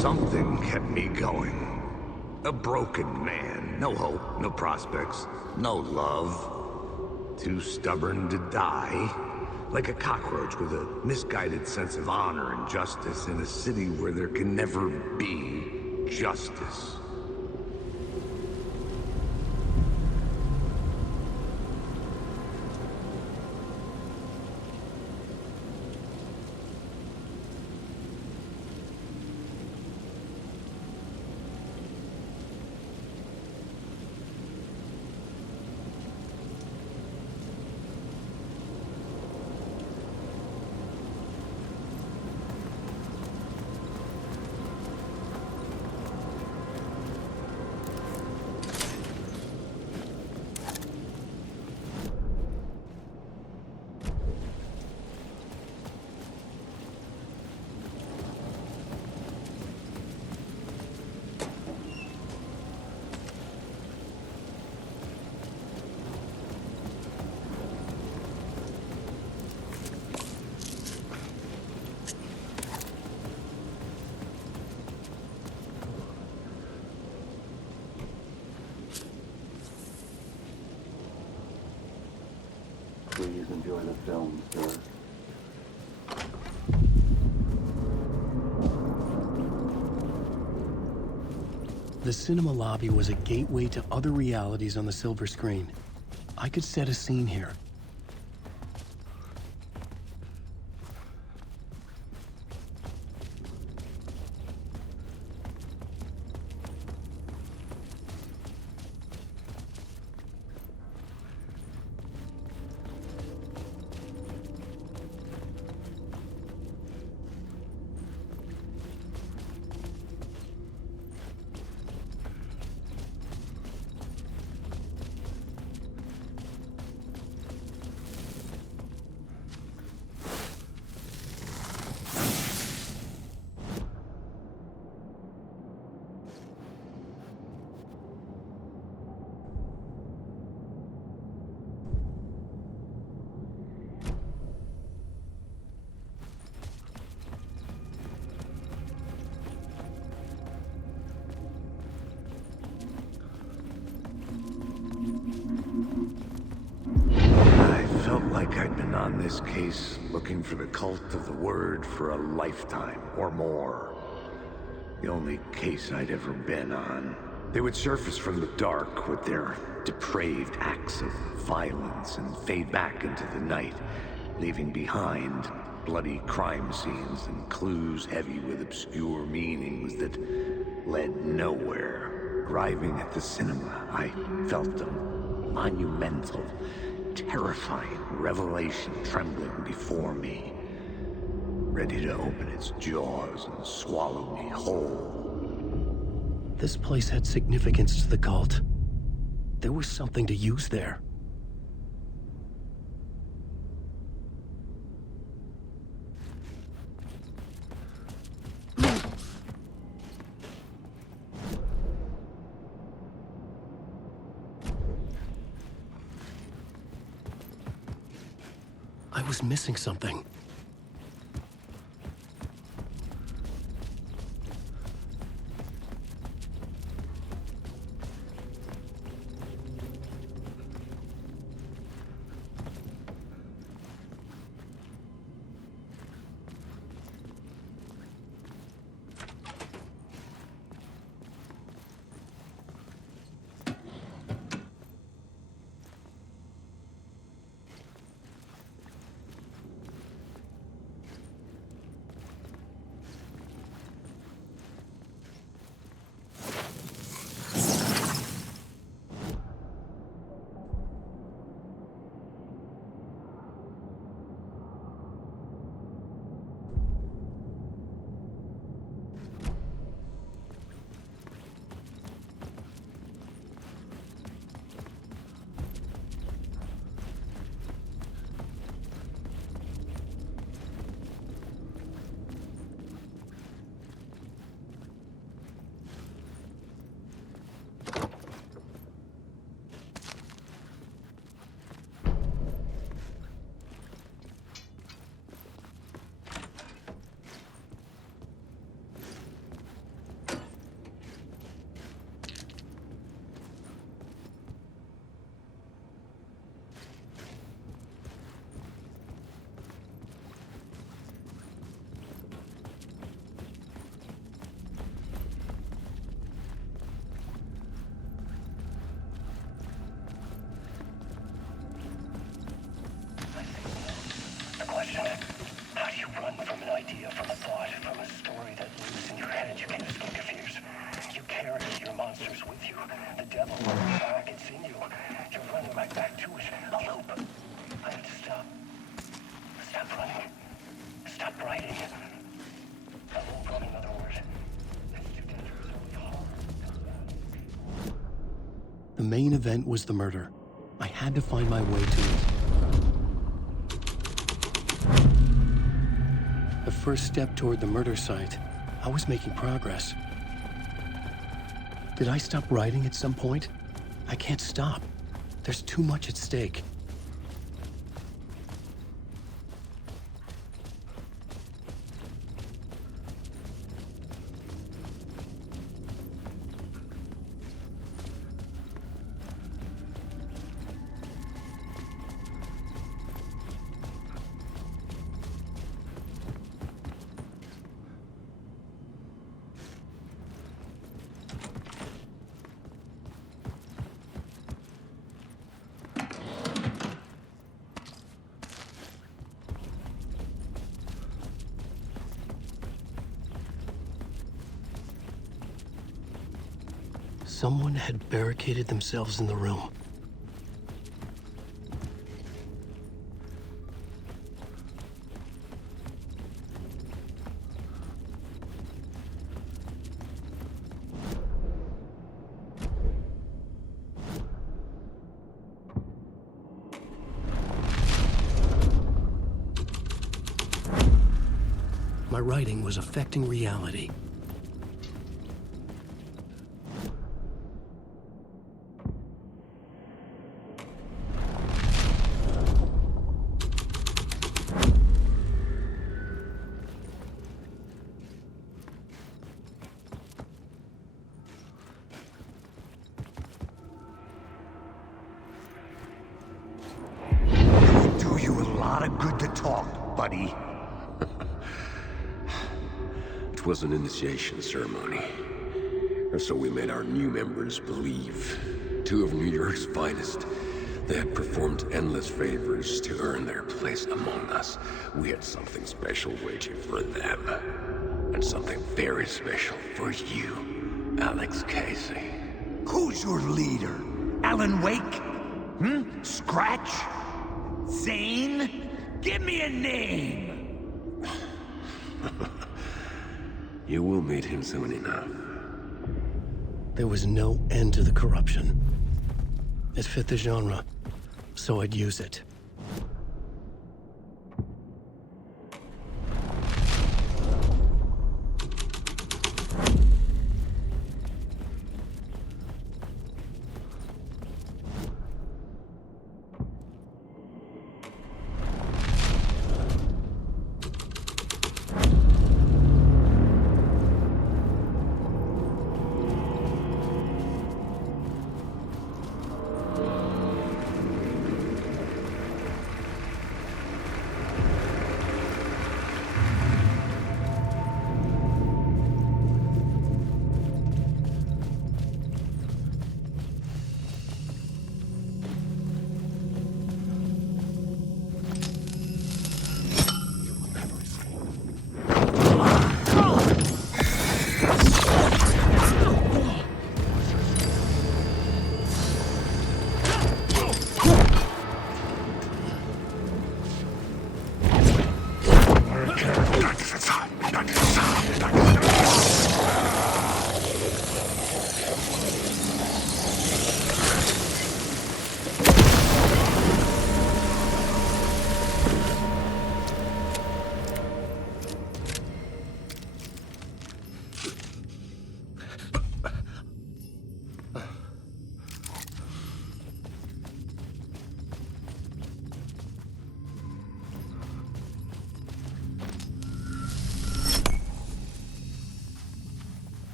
Something kept me going. A broken man. No hope, no prospects, no love. Too stubborn to die. Like a cockroach with a misguided sense of honor and justice in a city where there can never be justice. Please enjoy the film, sir. The cinema lobby was a gateway to other realities on the silver screen. I could set a scene here. I felt like I'd been on this case looking for the cult of the word for a lifetime or more. The only case I'd ever been on. They would surface from the dark with their depraved acts of violence and fade back into the night, leaving behind bloody crime scenes and clues heavy with obscure meanings that led nowhere. Arriving at the cinema, I felt a monumental, terrifying revelation trembling before me, ready to open its jaws and swallow me whole. This place had significance to the cult. There was something to use there. I was missing something. The main event was the murder. I had to find my way to it. The first step toward the murder site. I was making progress. Did I stop writing at some point? I can't stop. There's too much at stake. Someone had barricaded themselves in the room. My writing was affecting reality. Do you a lot of good to talk, buddy. It was an initiation ceremony. Or so we made our new members believe. Two of New York's finest. They had performed endless favors to earn their place among us. We had something special waiting for them. And something very special for you, Alex Casey. Who's your leader? Alan Wake? Scratch? Zane? Give me a name! You will meet him soon enough. There was no end to the corruption. It fit the genre, so I'd use it.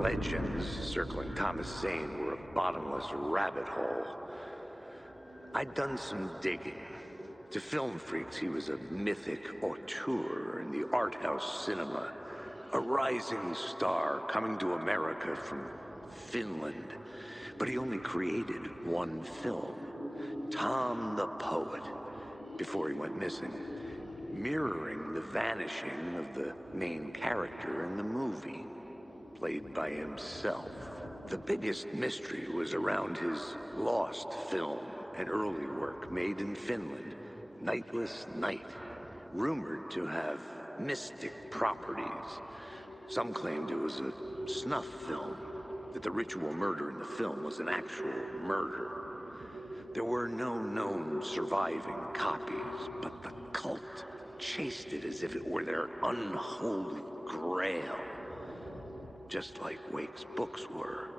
Legends circling Thomas Zane were a bottomless rabbit hole. I'd done some digging. To film freaks, he was a mythic auteur in the art house cinema. A rising star coming to America from Finland. But he only created one film, Tom the Poet, before he went missing, mirroring the vanishing of the main character in the movie, played by himself. The biggest mystery was around his lost film, an early work made in Finland, Nightless Night, rumored to have mystic properties. Some claimed it was a snuff film, that the ritual murder in the film was an actual murder. There were no known surviving copies, but the cult chased it as if it were their unholy grail. Just like Wake's books were.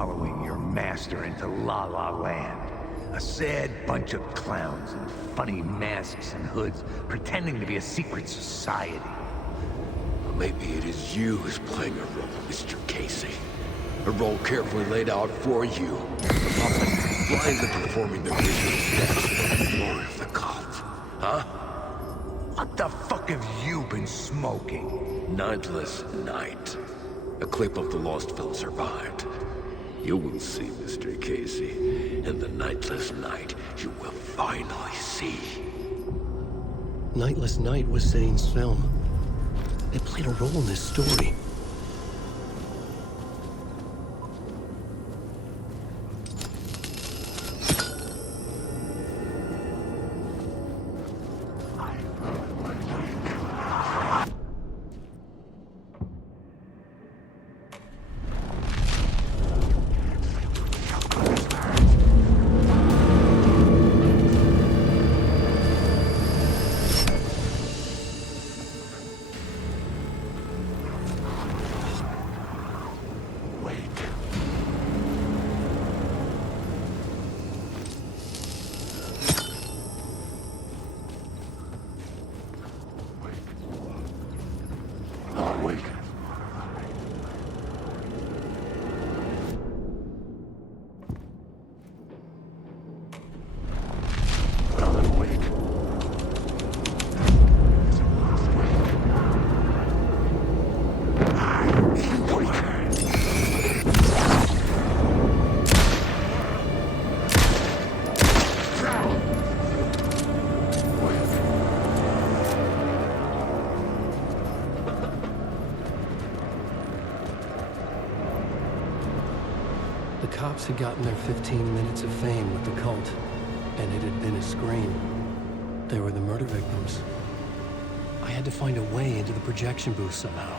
following your master into La La Land. A sad bunch of clowns in funny masks and hoods pretending to be a secret society. Maybe it is you who's playing a role, Mr. Casey. A role carefully laid out for you. A puppet blindly performing the ritual steps for the glory of the cult. Huh? What the fuck have you been smoking? Nightless Night. A clip of the lost film survived. You will see, Mr. Casey. In the Nightless Night, you will finally see. Nightless Night was Zane's film. It played a role in this story. The cops had gotten their 15 minutes of fame with the cult, and it had been a scream. They were the murder victims. I had to find a way into the projection booth somehow.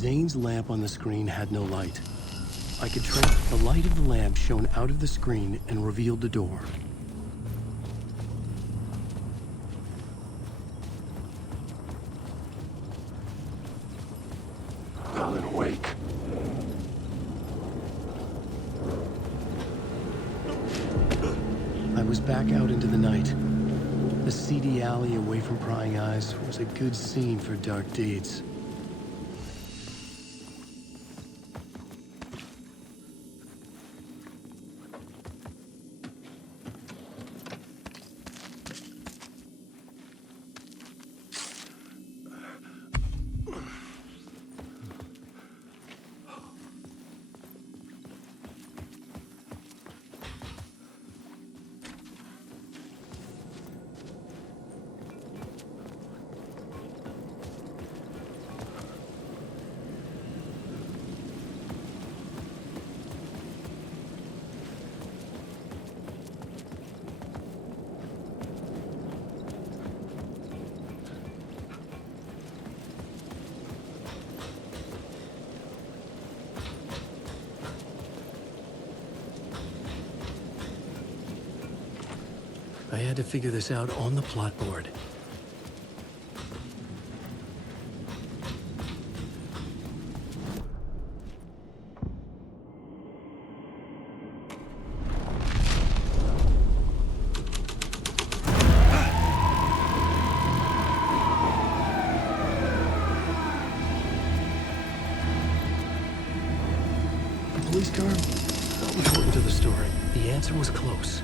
Zane's lamp on the screen had no light. I could track the light of the lamp shone out of the screen and revealed the door. Alan, awake. I was back out into the night. The seedy alley away from prying eyes was a good scene for dark deeds. I had to figure this out on the plot board. The police car? Not important to the story. The answer was close.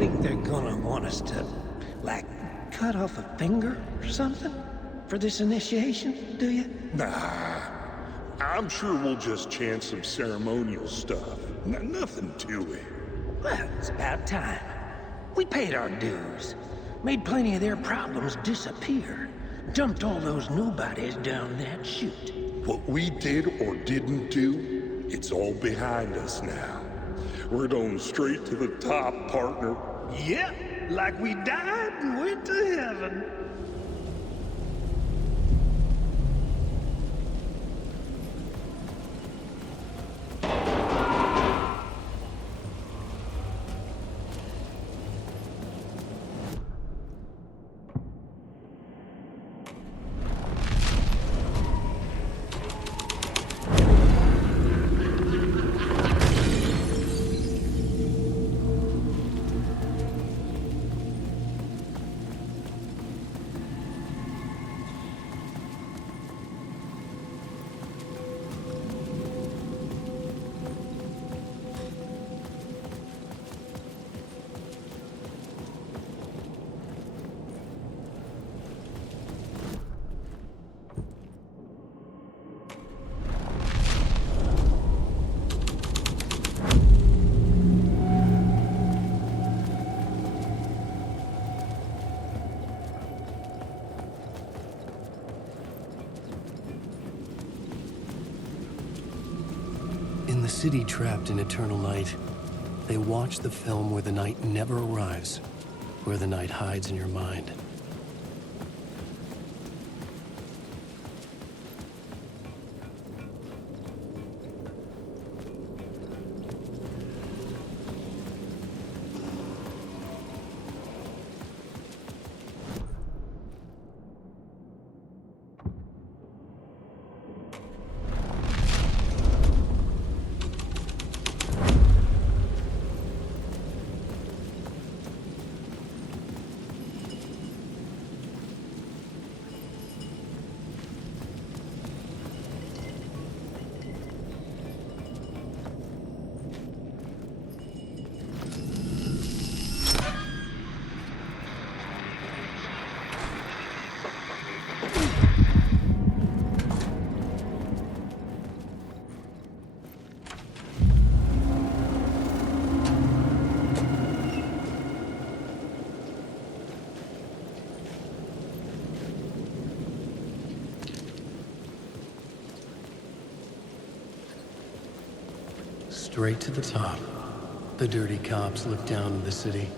Think they're gonna want us to, like, cut off a finger or something for this initiation, do you? Nah, I'm sure we'll just chant some ceremonial stuff. Nothing to it. Well, it's about time. We paid our dues, made plenty of their problems disappear, dumped all those nobodies down that chute. What we did or didn't do, it's all behind us now. We're going straight to the top, partner. Yep, like we died and went to heaven. In the city trapped in eternal night, they watch the film where the night never arrives, where the night hides in your mind. Straight to the top. The dirty cops look down on the city.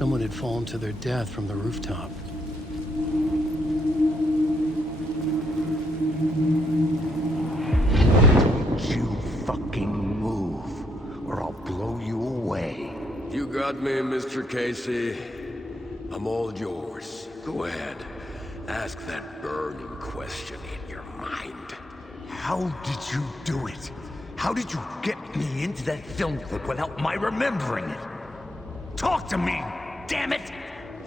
Someone had fallen to their death from the rooftop. Don't you fucking move, or I'll blow you away. You got me, Mr. Casey. I'm all yours. Go ahead. Ask that burning question in your mind. How did you do it? How did you get me into that film clip without my remembering it? Talk to me, damn it!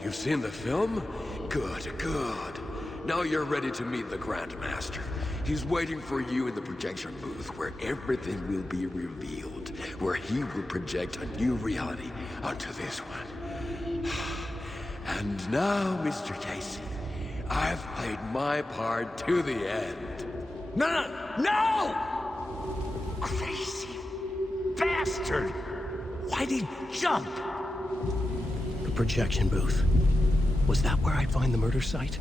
You've seen the film? Good, good. Now you're ready to meet the Grandmaster. He's waiting for you in the projection booth where everything will be revealed, where he will project a new reality onto this one. And now, Mr. Casey, I've played my part to the end. No! Crazy bastard! Why'd he jump? The projection booth. Was that where I'd find the murder site?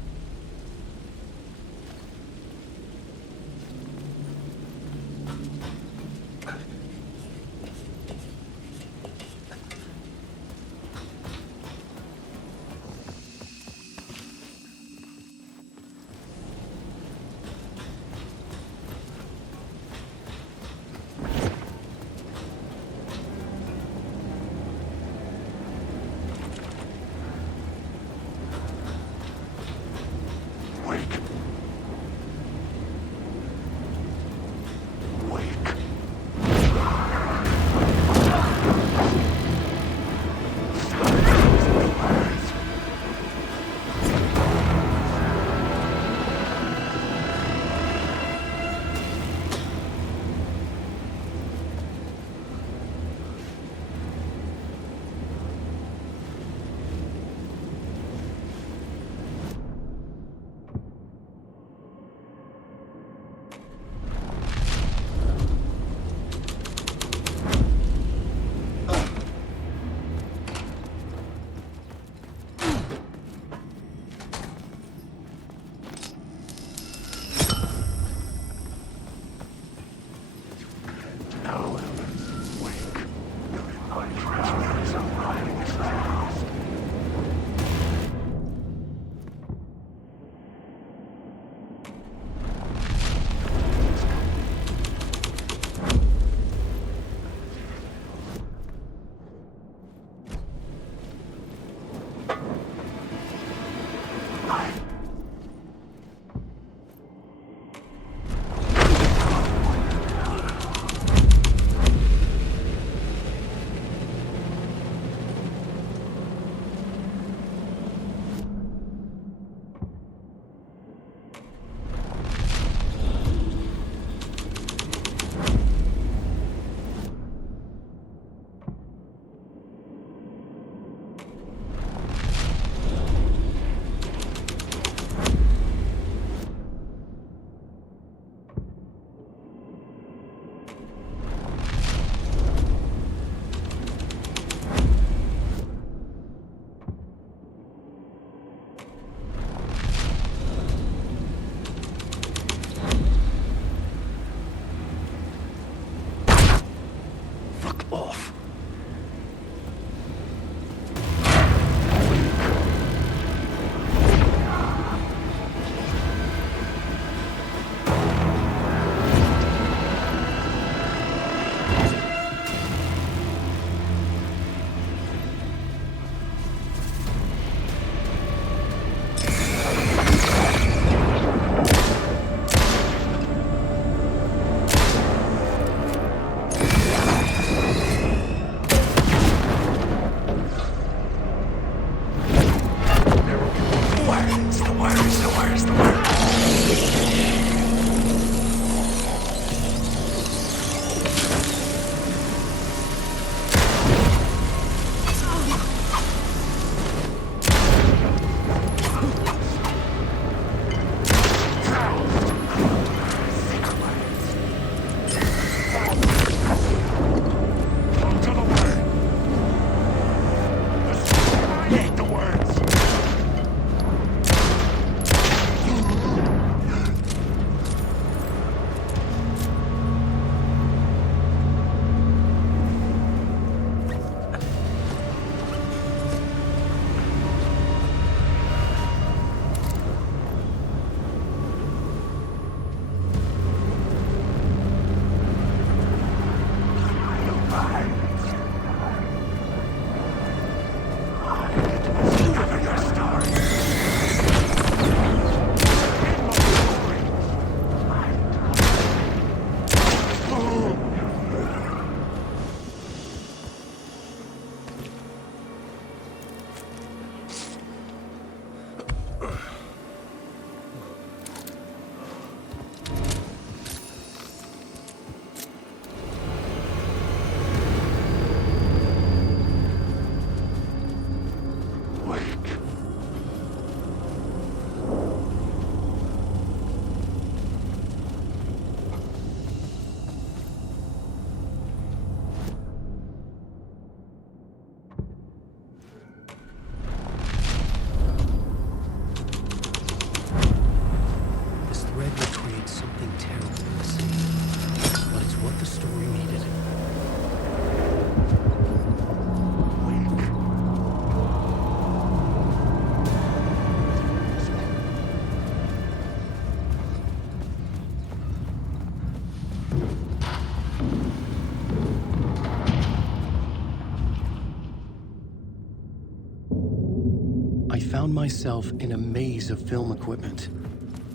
found myself in a maze of film equipment.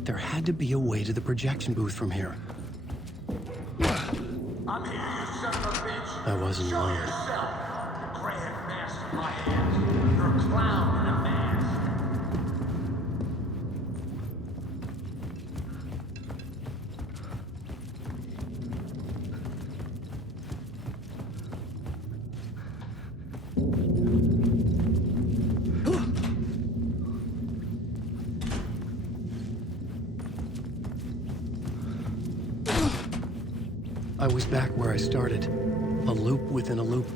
There had to be a way to the projection booth from here. I'm here, you son of a bitch. I wasn't Show alone. yourself. The gray mask in my hands. You're a clown in a mask. I was back where I started. A loop within a loop.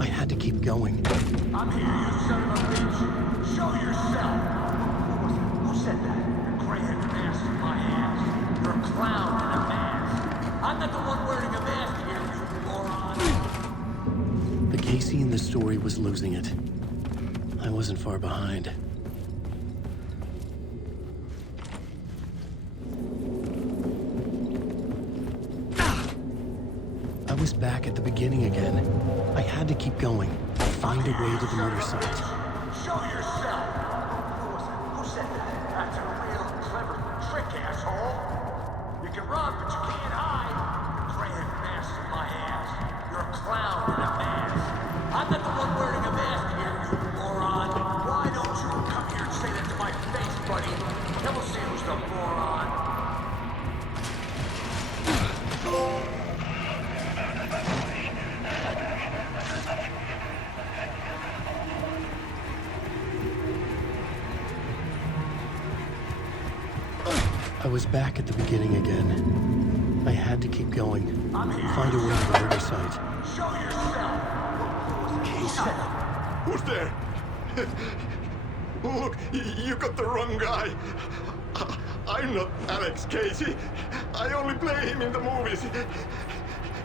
I had to keep going. I'm here, you son of a bitch. Show yourself. Who said that? The gray mask in my hands. You're a clown in a mask. I'm not the one wearing a mask here, you moron. The Casey in the story was losing it. I wasn't far behind. I was back at the beginning again. I had to keep going. Find a way to the murder site. Show yourself. Who said that? That's a real clever trick, asshole. You can run, but you can't hide. The gray mask in my hands. You're a clown in a mask. I'm not the one wearing a mask here, you moron. Why don't you come here and say that to my face, buddy? Then we'll see who's the moron. I was back at the beginning again. I had to keep going. Find a way to the murder site. Show yourself. Casey. Who's there? Look, you got the wrong guy. I'm not Alex Casey. I only play him in the movies.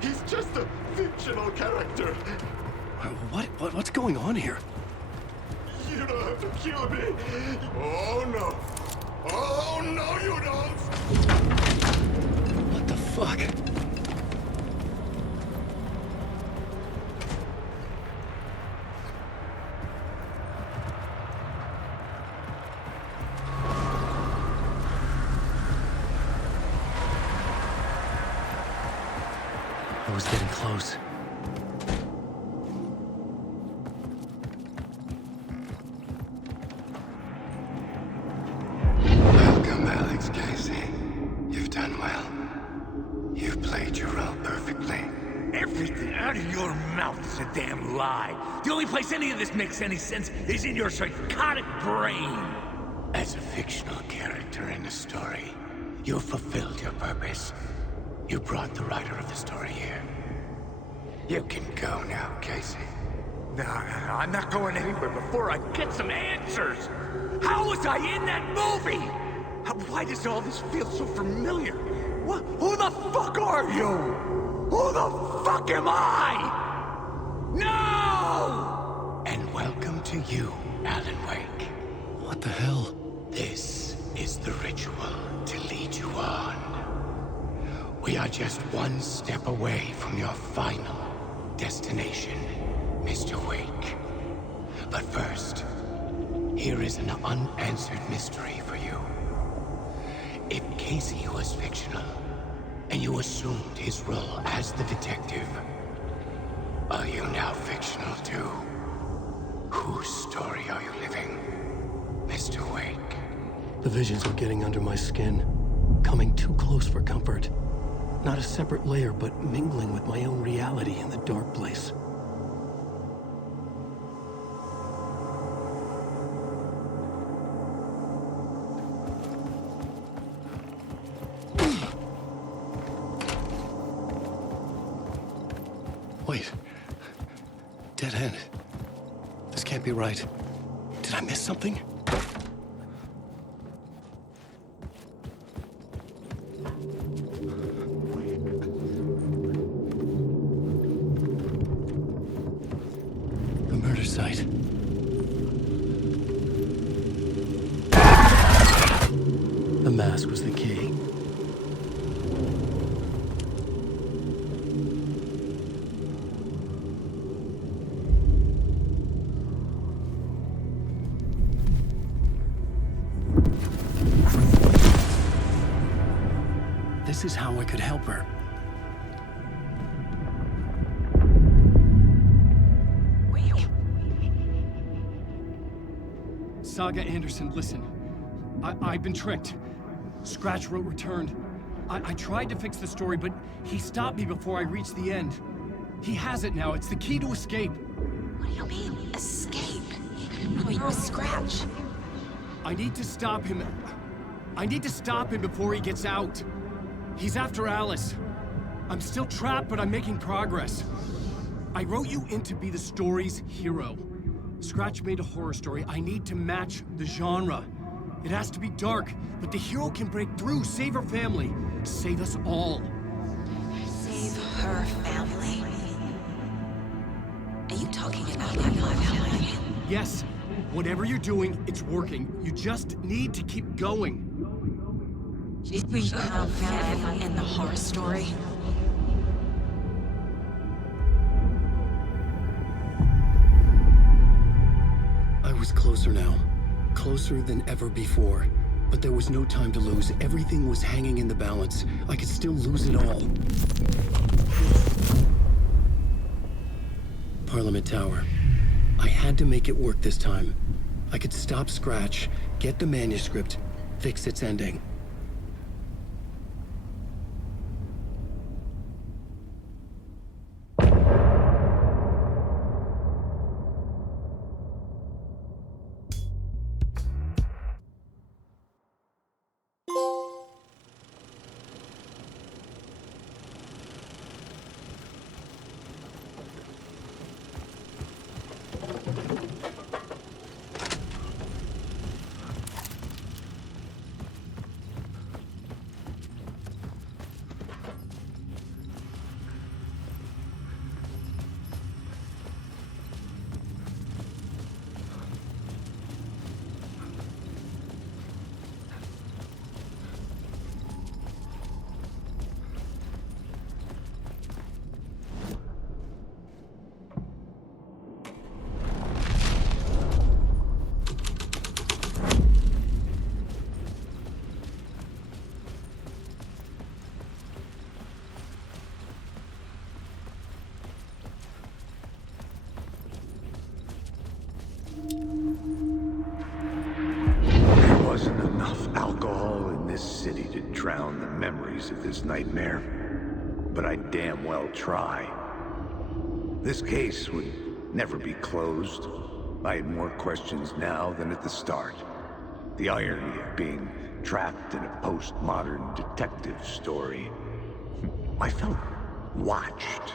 He's just a fictional character. What's going on here? You don't have to kill me. Oh, no. Oh, no, you don't. What the fuck? I was getting close. Welcome, Alex Casey. You've done well. You've played your role perfectly. Everything out of your mouth is a damn lie. The only place any of this makes any sense is in your psychotic brain. As a fictional character in a story, you fulfilled your purpose. You brought the writer of the story here. You can go now, Casey. No, I'm not going anywhere before I get some answers. How was I in that movie? Why does all this feel so familiar? What? Who the fuck are you? Who the fuck am I? No! And welcome to you, Alan Wake. What the hell? This is the ritual to lead you on. We are just one step away from your final destination, Mr. Wake. But first, here is an unanswered mystery for you. If Casey was fictional, and you assumed his role as the detective, are you now fictional too? Whose story are you living, Mr. Wake? The visions were getting under my skin, coming too close for comfort. Not a separate layer, but mingling with my own reality in the dark place. Wait. Dead end. This can't be right. Did I miss something? The murder site. The mask was the key. this is how I could help her. Saga Anderson, listen. I've been tricked. Scratch wrote returned. I tried to fix the story, but he stopped me before I reached the end. He has it now. It's the key to escape. What do you mean, escape? You're a Scratch. I need to stop him. I need to stop him before he gets out. He's after Alice. I'm still trapped, but I'm making progress. I wrote you in to be the story's hero. Scratch made a horror story. I need to match the genre. It has to be dark, but the hero can break through, save her family, save us all. Save her family? Are you talking about my family? Yes. Whatever you're doing, it's working. You just need to keep going. Did we have family in the horror story? I was closer now. Closer than ever before. But there was no time to lose. Everything was hanging in the balance. I could still lose it all. Parliament Tower. I had to make it work this time. I could stop Scratch, get the manuscript, fix its ending. There wasn't enough alcohol in this city to drown the memories of this nightmare. But I damn well try. This case would never be closed. I had more questions now than at the start. The irony of being trapped in a postmodern detective story. I felt watched.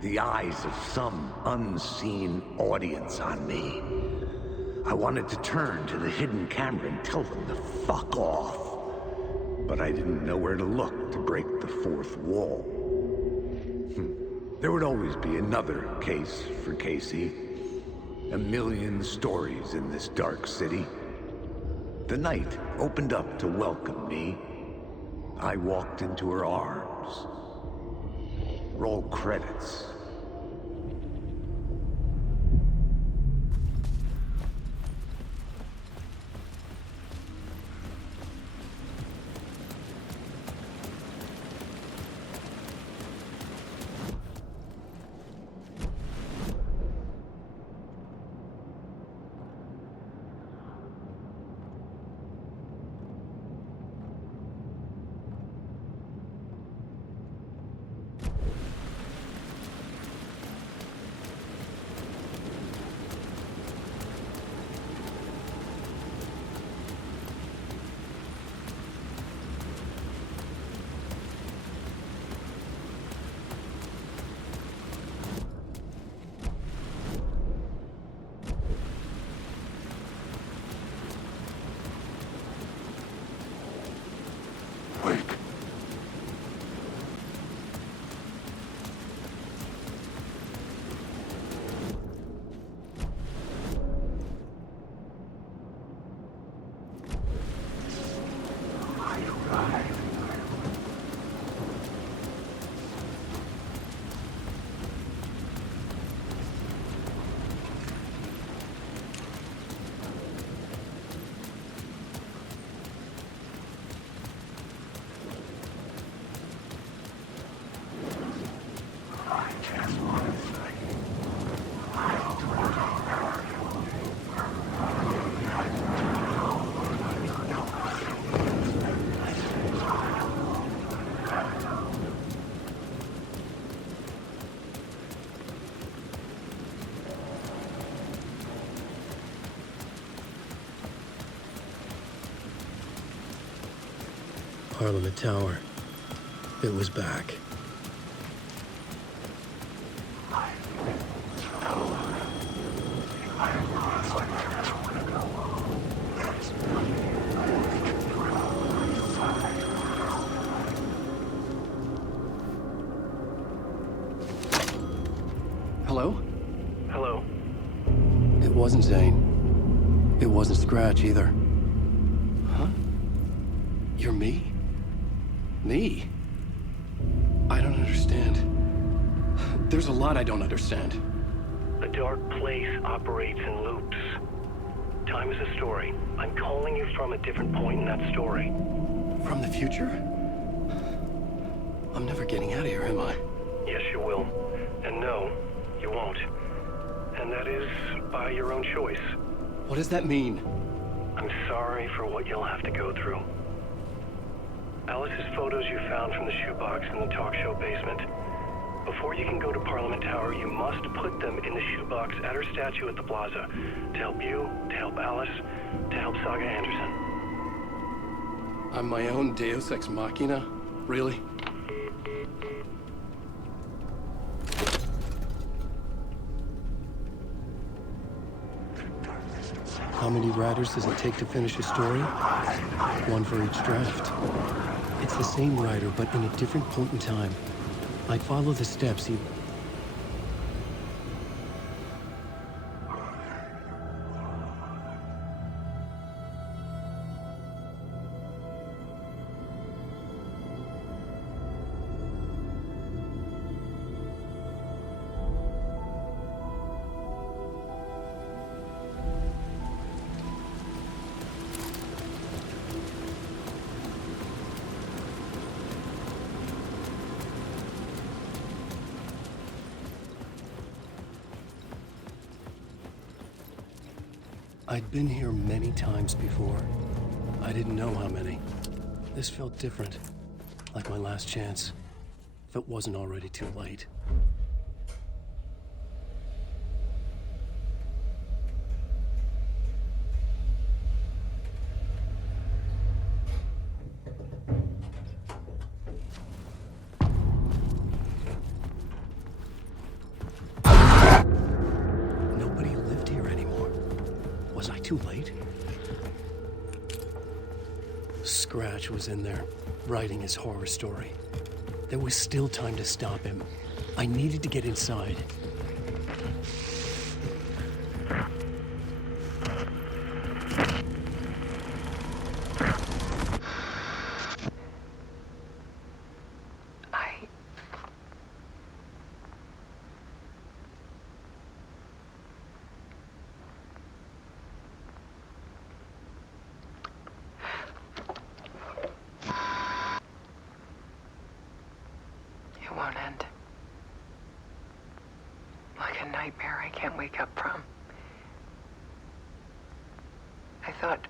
The eyes of some unseen audience on me. I wanted to turn to the hidden camera and tell them to fuck off. But I didn't know where to look to break the fourth wall. There would always be another case for Casey. A million stories in this dark city. The night opened up to welcome me. I walked into her arms. Roll credits. Parliament Tower. It was back. Hello? Hello. It wasn't Zane. It wasn't Scratch either. Huh? You're me? Me? I don't understand. There's a lot I don't understand. The dark place operates in loops. Time is a story. I'm calling you from a different point in that story. From the future? I'm never getting out of here, am I? Yes, you will. And no, you won't. And that is by your own choice. What does that mean? I'm sorry for what you'll have to go through. Alice's photos you found from the shoebox in the talk show basement. Before you can go to Parliament Tower, you must put them in the shoebox at her statue at the plaza. To help you, to help Alice, to help Saga Anderson. I'm my own Deus Ex Machina? Really? How many writers does it take to finish a story? One for each draft. It's the same writer, but in a different point in time. I'd follow the steps he... I'd been here many times before. I didn't know how many. This felt different, like my last chance, if it wasn't already too late. Nobody lived here anymore. Was I too late? Scratch was in there, writing his horror story. There was still time to stop him. I needed to get inside. It won't end. Like a nightmare I can't wake up from. I thought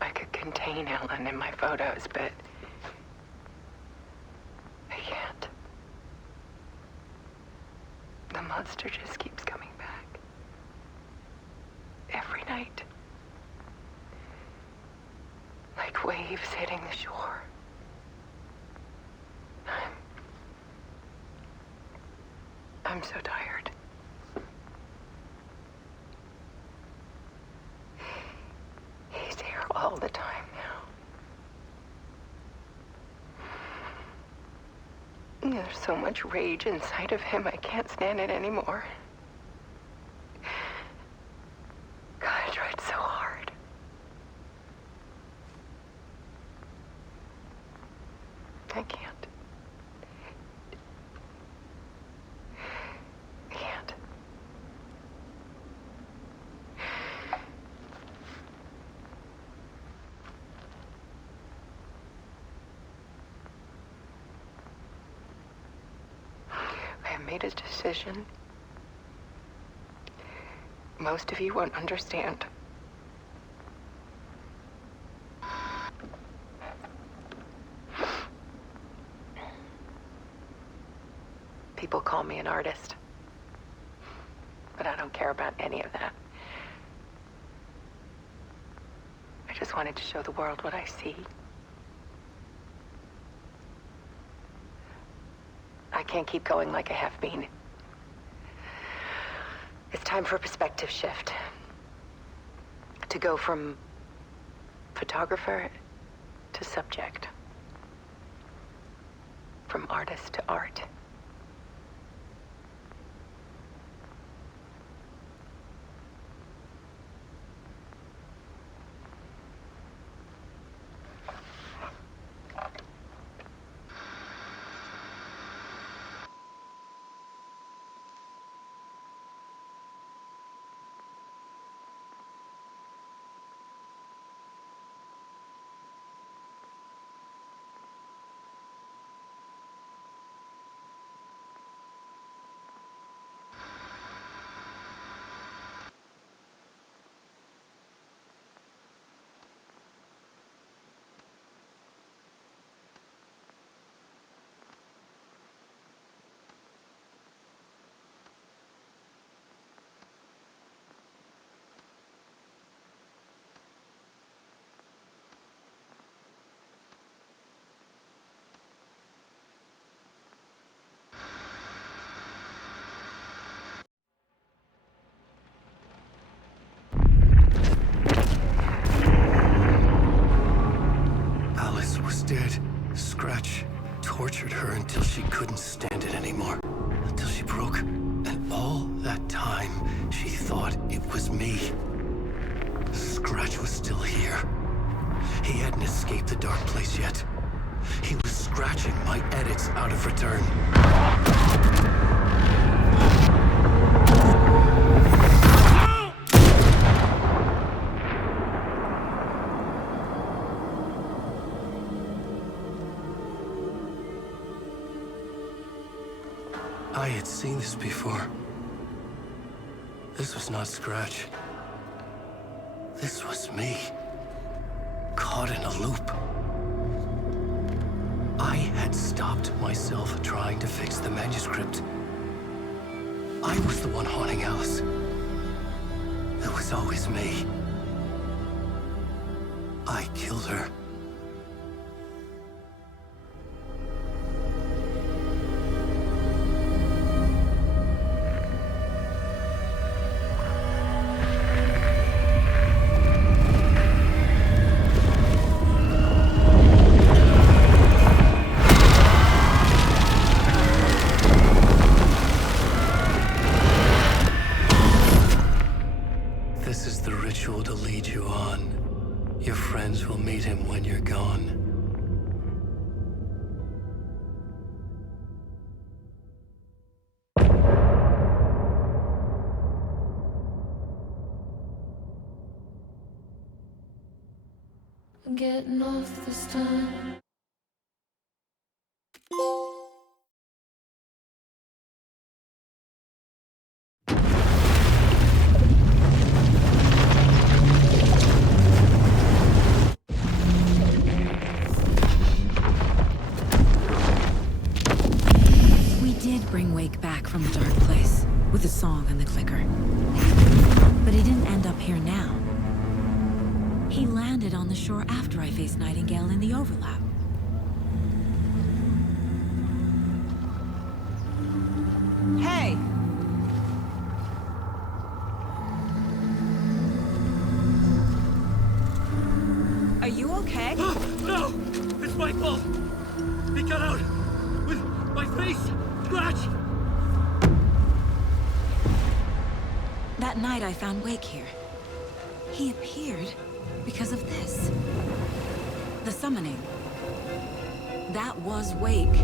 I could contain Ellen in my photos, but I can't. The monster just keeps coming back. Every night. Like waves hitting the shore. I'm so tired. He's here all the time now. There's so much rage inside of him, I can't stand it anymore. God, I tried so hard. I can't. Made a decision. Most of you won't understand. People call me an artist, but I don't care about any of that. I just wanted to show the world what I see. can't keep going like I have been. It's time for a perspective shift. To go from photographer to subject. From artist to art. Alice was dead. Scratch tortured her until she couldn't stand it anymore. Until she broke. And all that time, she thought it was me. Scratch was still here. He hadn't escaped the dark place yet. He was scratching my edits out of return. I had seen this before. This was not Scratch. This was me. Caught in a loop. I had stopped myself trying to fix the manuscript. I was the one haunting Alice. It was always me. I killed her. This is the ritual to lead you on. Your friends will meet him when you're gone. I'm getting off this time. Bring Wake back from the dark place with the song and the clicker. But he didn't end up here now. He landed on the shore after I faced Nightingale in the overlap. Hey! Are you okay? No! It's my fault! He got out with my face! Scratch! That night I found Wake here. He appeared because of this. The summoning. That was Wake.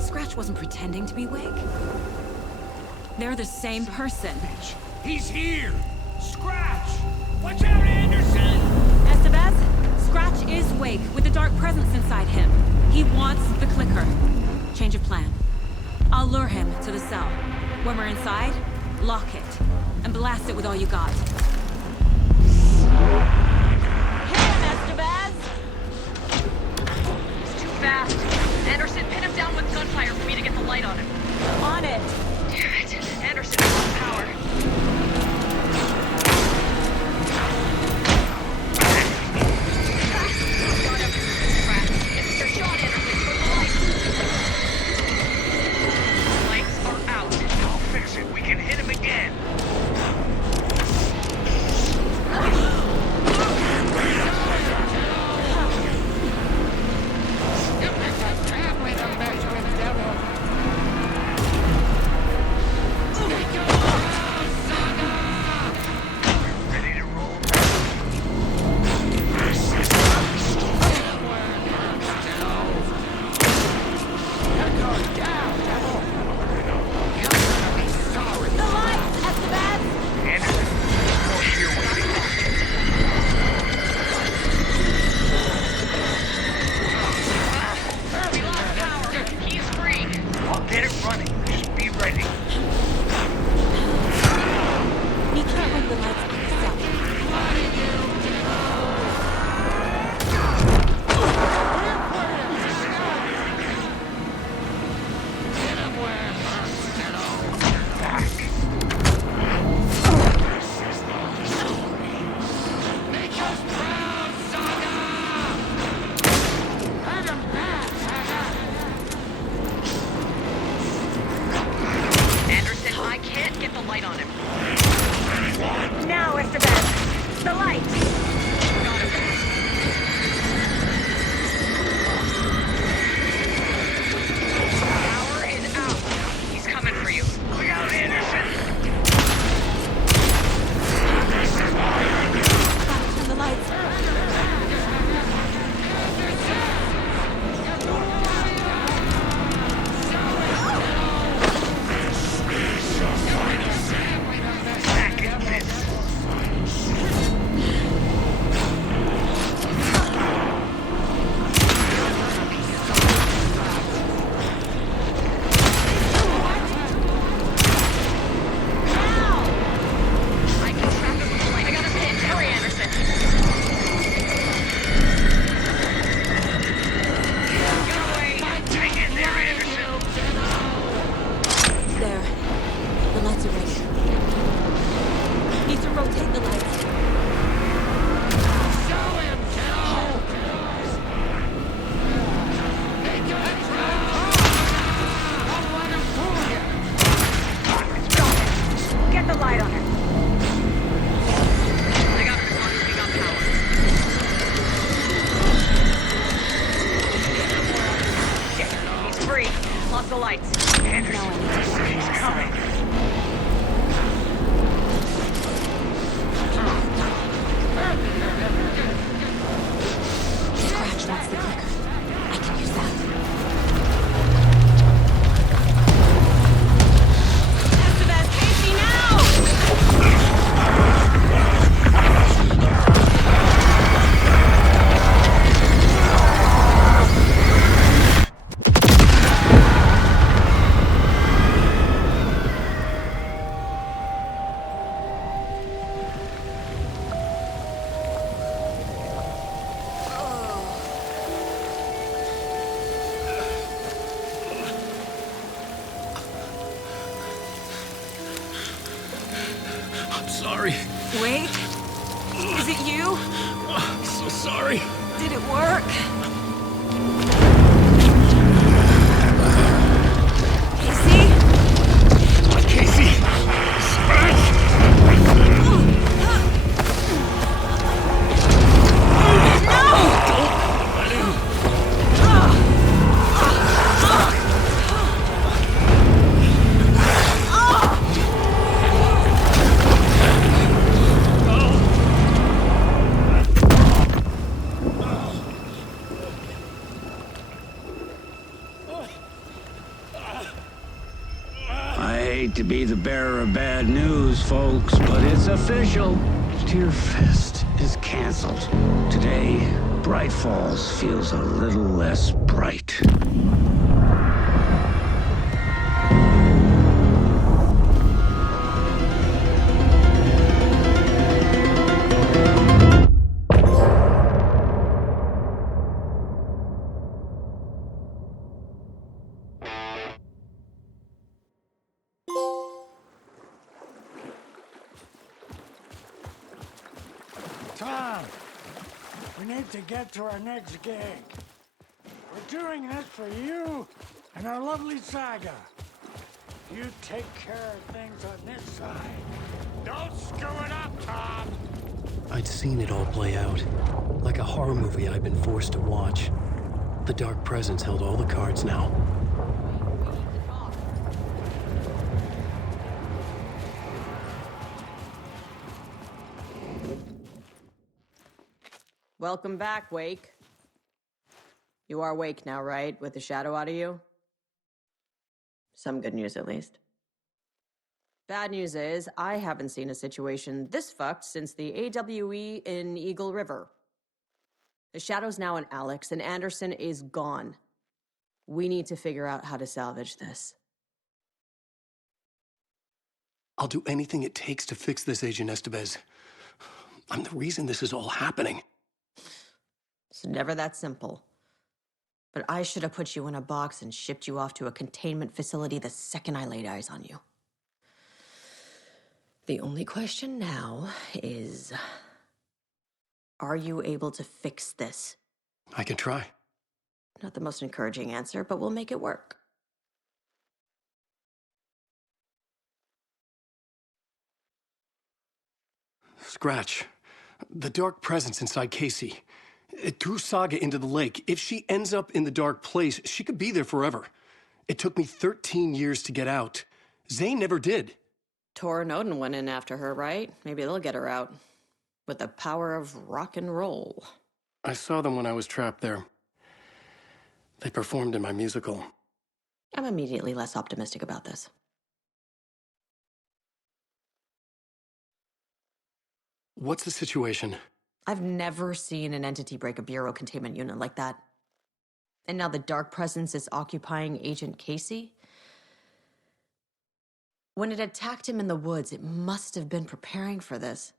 Scratch wasn't pretending to be Wake. They're the same person. He's here! Scratch! Watch out, Anderson! Estevez, Scratch is Wake with the dark presence inside him. He wants the clicker. Change of plan. I'll lure him to the cell. When we're inside, lock it, and blast it with all you got. Hit him, Estevez! He's too fast. Anderson, pin him down with gunfire for me to get the light on him. On it! Damn it. Anderson is on power. Got him. Crap. It's your shot, Anderson. For the light. ready. Need to bring the lights on the cell. Anderson, I can't get the light on him. Now, Esteban! The light! Got him. Power is out. He's coming for you. Look out, Anderson! Turn the lights. Back in this. I can track him with the light. I got a pin. Hurry, Anderson. Get away! Hang in there, Anderson! There. The lights are ready. Need to rotate the lights. Get the light on him. I got him as long as we got power. Shit, he's free. Lost the lights. Anderson, he's coming. Scratch, that's the clicker. I can use that. Esteban, Casey, now! I'm sorry. Wait. Is it you? I'm so sorry. Did it work? Casey? Casey! I hate to be the bearer of bad news, folks, but it's official. Tearfest is canceled. Today, Bright Falls feels a little less bright. Tom, we need to get to our next gig. We're doing this for you and our lovely saga. You take care of things on this side. Don't screw it up, Tom! I'd seen it all play out. Like a horror movie I'd been forced to watch. The Dark Presence held all the cards now. Welcome back, Wake. You are Wake now, right? With the shadow out of you? Some good news, at least. Bad news is, I haven't seen a situation this fucked since the AWE in Eagle River. The shadow's now in Alex, and Anderson is gone. We need to figure out how to salvage this. I'll do anything it takes to fix this, Agent Estevez. I'm the reason this is all happening. It's never that simple. But I should have put you in a box and shipped you off to a containment facility the second I laid eyes on you. The only question now is, are you able to fix this? I can try. Not the most encouraging answer, but we'll make it work. Scratch. The dark presence inside Casey. It drew Saga into the lake. If she ends up in the dark place, she could be there forever. It took me 13 years to get out. Zane never did. Tor and Odin went in after her, right? Maybe they'll get her out. With the power of rock and roll. I saw them when I was trapped there. They performed in my musical. I'm immediately less optimistic about this. What's the situation? I've never seen an entity break a bureau containment unit like that. And now the dark presence is occupying Agent Casey? When it attacked him in the woods, it must have been preparing for this.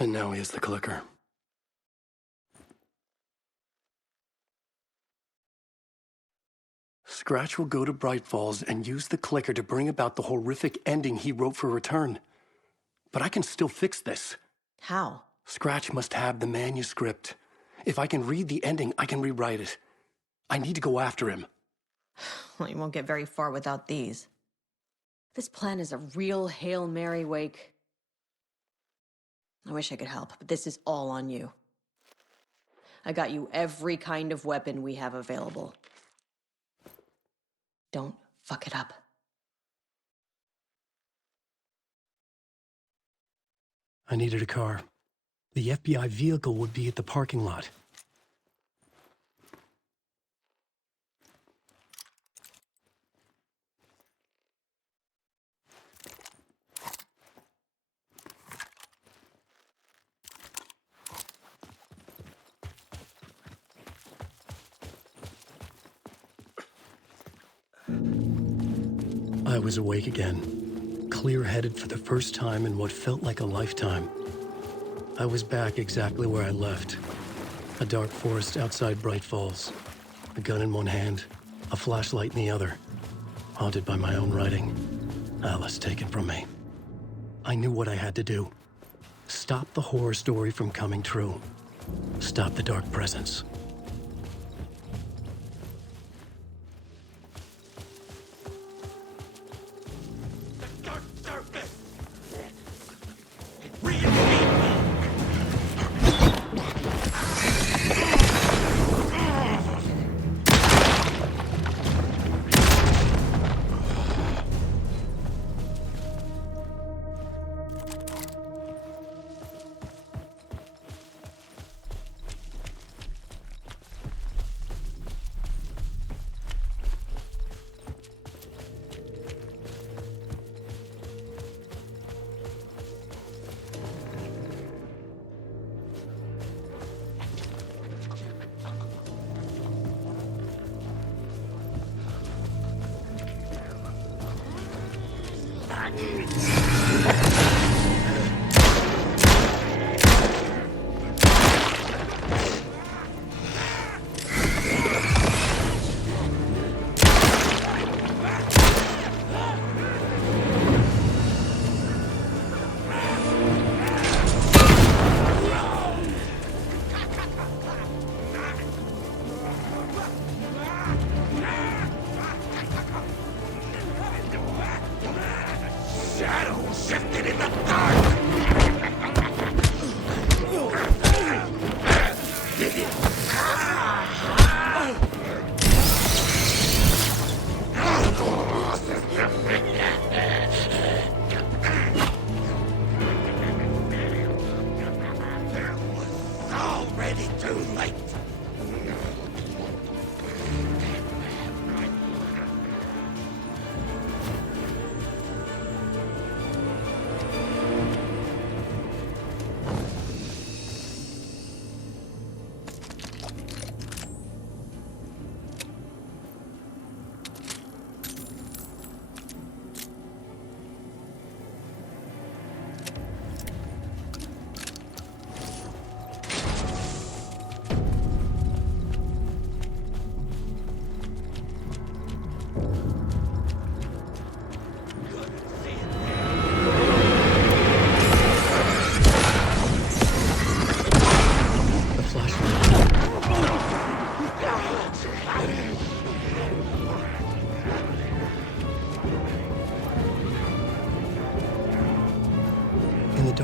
And now he has the clicker. Scratch will go to Bright Falls and use the clicker to bring about the horrific ending he wrote for Return. But I can still fix this. How? Scratch must have the manuscript. If I can read the ending, I can rewrite it. I need to go after him. Well, you won't get very far without these. This plan is a real Hail Mary, Wake. I wish I could help, but this is all on you. I got you every kind of weapon we have available. Don't fuck it up. I needed a car. The FBI vehicle would be at the parking lot. I was awake again, clear-headed for the first time in what felt like a lifetime. I was back exactly where I left. A dark forest outside Bright Falls. A gun in one hand, a flashlight in the other. Haunted by my own writing. Alice taken from me. I knew what I had to do. Stop the horror story from coming true. Stop the dark presence.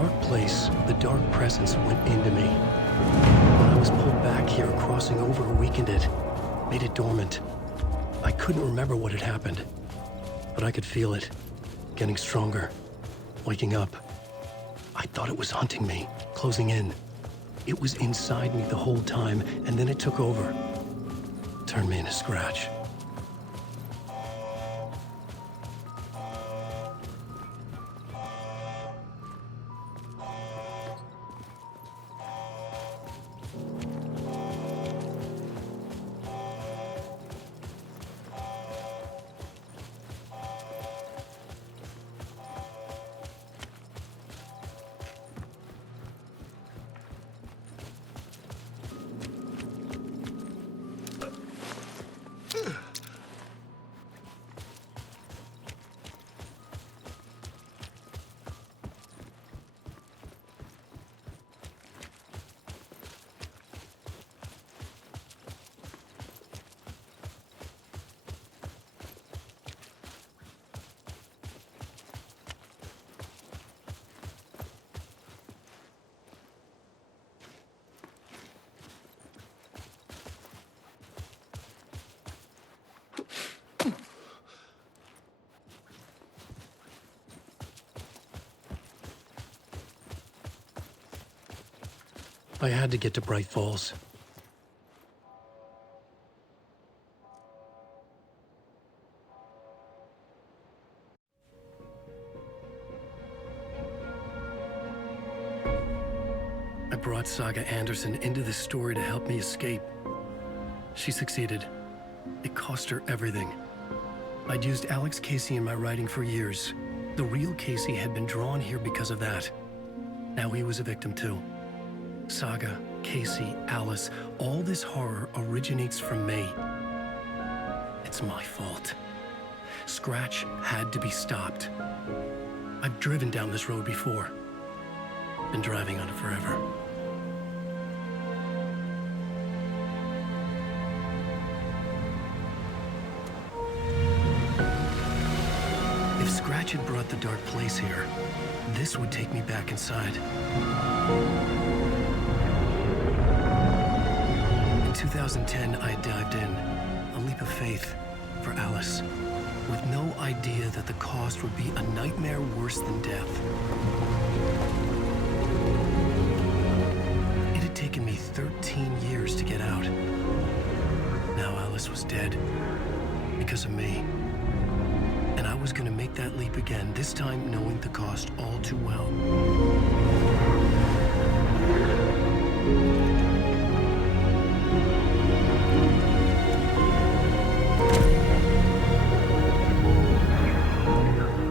dark place, the dark presence went into me. When I was pulled back here, crossing over weakened it, made it dormant. I couldn't remember what had happened, but I could feel it, getting stronger, waking up. I thought it was hunting me, closing in. It was inside me the whole time, and then it took over. Turned me into Scratch. I had to get to Bright Falls. I brought Saga Anderson into this story to help me escape. She succeeded. It cost her everything. I'd used Alex Casey in my writing for years. The real Casey had been drawn here because of that. Now he was a victim too. Saga, Casey, Alice, all this horror originates from me. It's my fault. Scratch had to be stopped. I've driven down this road before. Been driving on it forever. If Scratch had brought the dark place here, this would take me back inside. In 2010, I dived in, a leap of faith for Alice, with no idea that the cost would be a nightmare worse than death. It had taken me 13 years to get out. Now Alice was dead, because of me. And I was gonna make that leap again, this time knowing the cost all too well.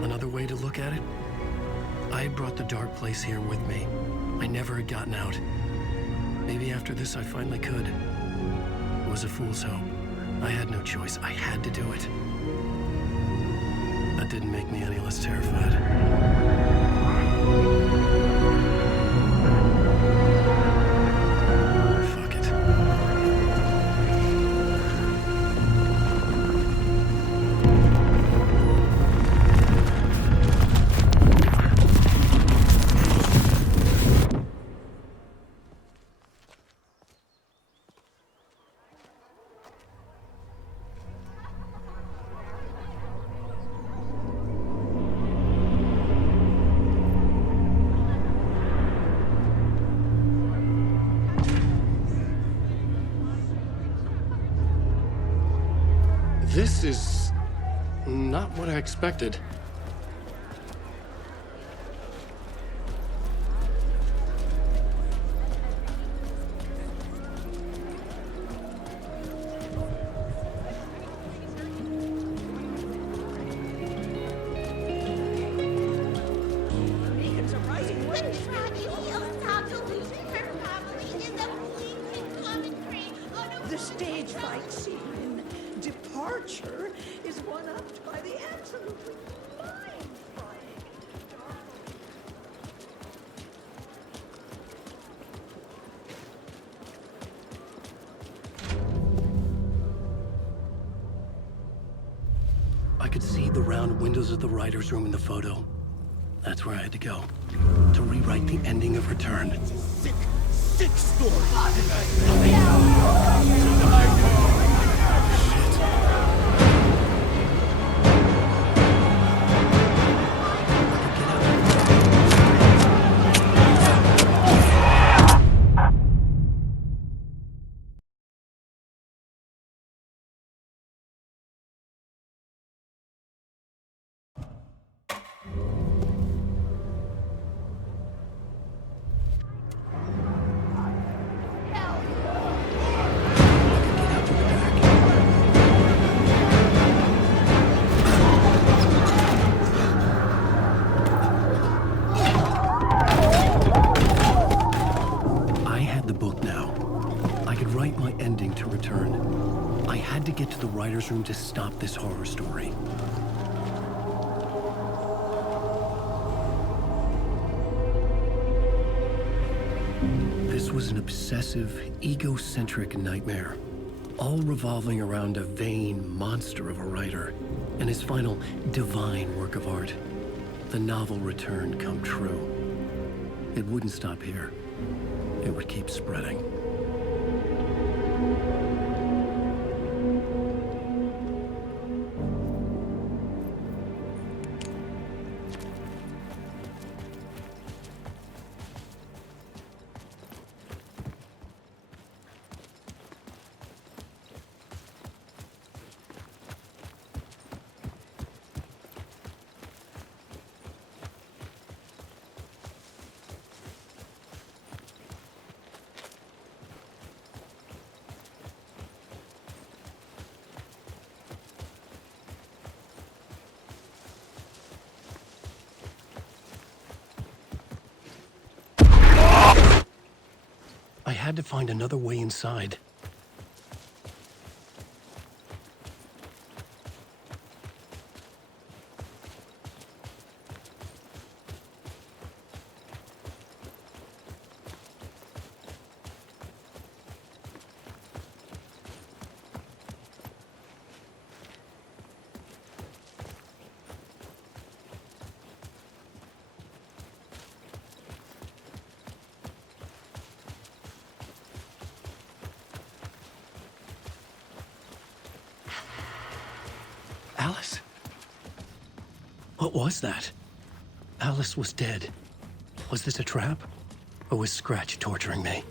Another way to look at it, I had brought the dark place here with me. I never had gotten out. Maybe after this I finally could. It was a fool's hope. I had no choice. I had to do it. That didn't make me any less terrified. Fuck it. This is not what I expected. The stage fight scene in Departure is one-upped by the absolutely mind-frying. I could see the round windows of the writer's room in the photo. That's where I had to go. To rewrite the ending of Return. Sick story. To the writer's room to stop this horror story. This was an obsessive, egocentric nightmare, all revolving around a vain monster of a writer and his final divine work of art, the novel Return come true. It wouldn't stop here. It would keep spreading. I had to find another way inside. Alice? What was that? Alice was dead. Was this a trap? Or was Scratch torturing me?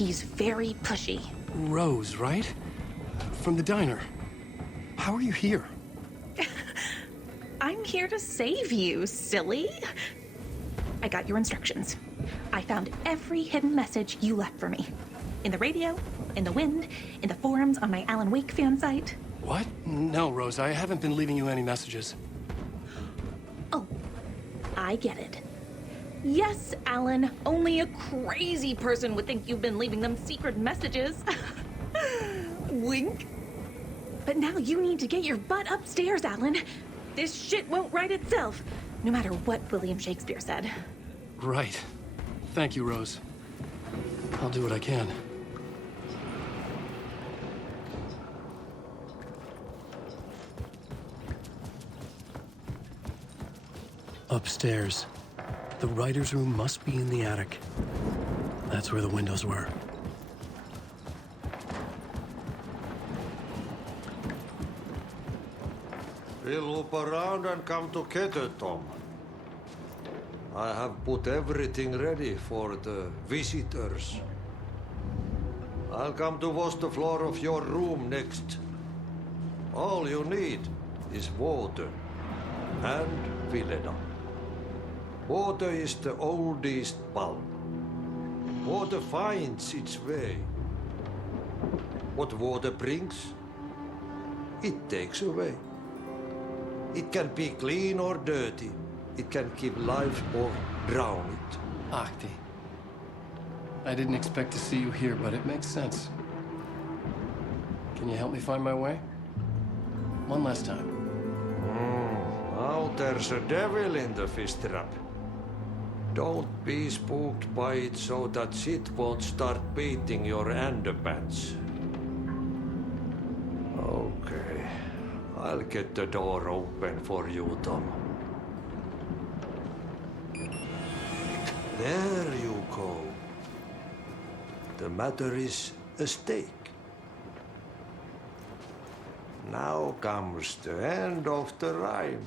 He's very pushy. Rose, right? From the diner. How are you here? I'm here to save you, silly. I got your instructions. I found every hidden message you left for me. In the radio, in the wind, in the forums on my Alan Wake fan site. What? No, Rose, I haven't been leaving you any messages. Oh, I get it. Yes, Alan, only a crazy person would think you've been leaving them secret messages. Wink. But now you need to get your butt upstairs, Alan. This shit won't right itself, no matter what William Shakespeare said. Right. Thank you, Rose. I'll do what I can. Upstairs. The writer's room must be in the attic. That's where the windows were. We'll loop around and come together, Tom. I have put everything ready for the visitors. I'll come to wash the floor of your room next. All you need is water and Vilena. Water is the oldest bulb. Water finds its way. What water brings, it takes away. It can be clean or dirty. It can give life or drown it. Ahti. I didn't expect to see you here, but it makes sense. Can you help me find my way? One last time. Now there's a devil in the fish trap. Don't be spooked by it so that shit won't start beating your underpants. Okay. I'll get the door open for you, Tom. There you go. The matter is a stake. Now comes the end of the rhyme.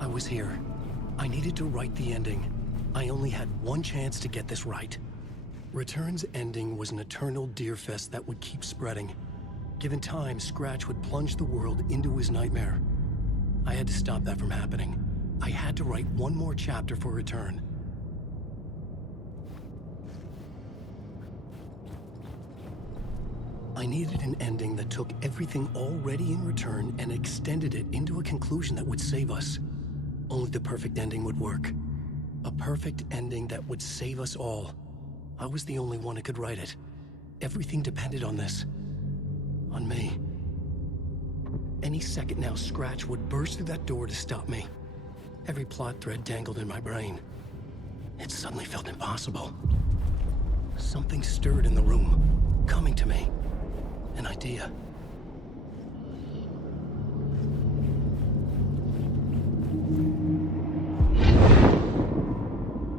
I was here. I needed to write the ending. I only had one chance to get this right. Return's ending was an eternal deerfest that would keep spreading. Given time, Scratch would plunge the world into his nightmare. I had to stop that from happening. I had to write one more chapter for Return. I needed an ending that took everything already in Return and extended it into a conclusion that would save us. Only the perfect ending would work. A perfect ending that would save us all. I was the only one who could write it. Everything depended on this. On me. Any second now, Scratch would burst through that door to stop me. Every plot thread dangled in my brain. It suddenly felt impossible. Something stirred in the room, coming to me. An idea.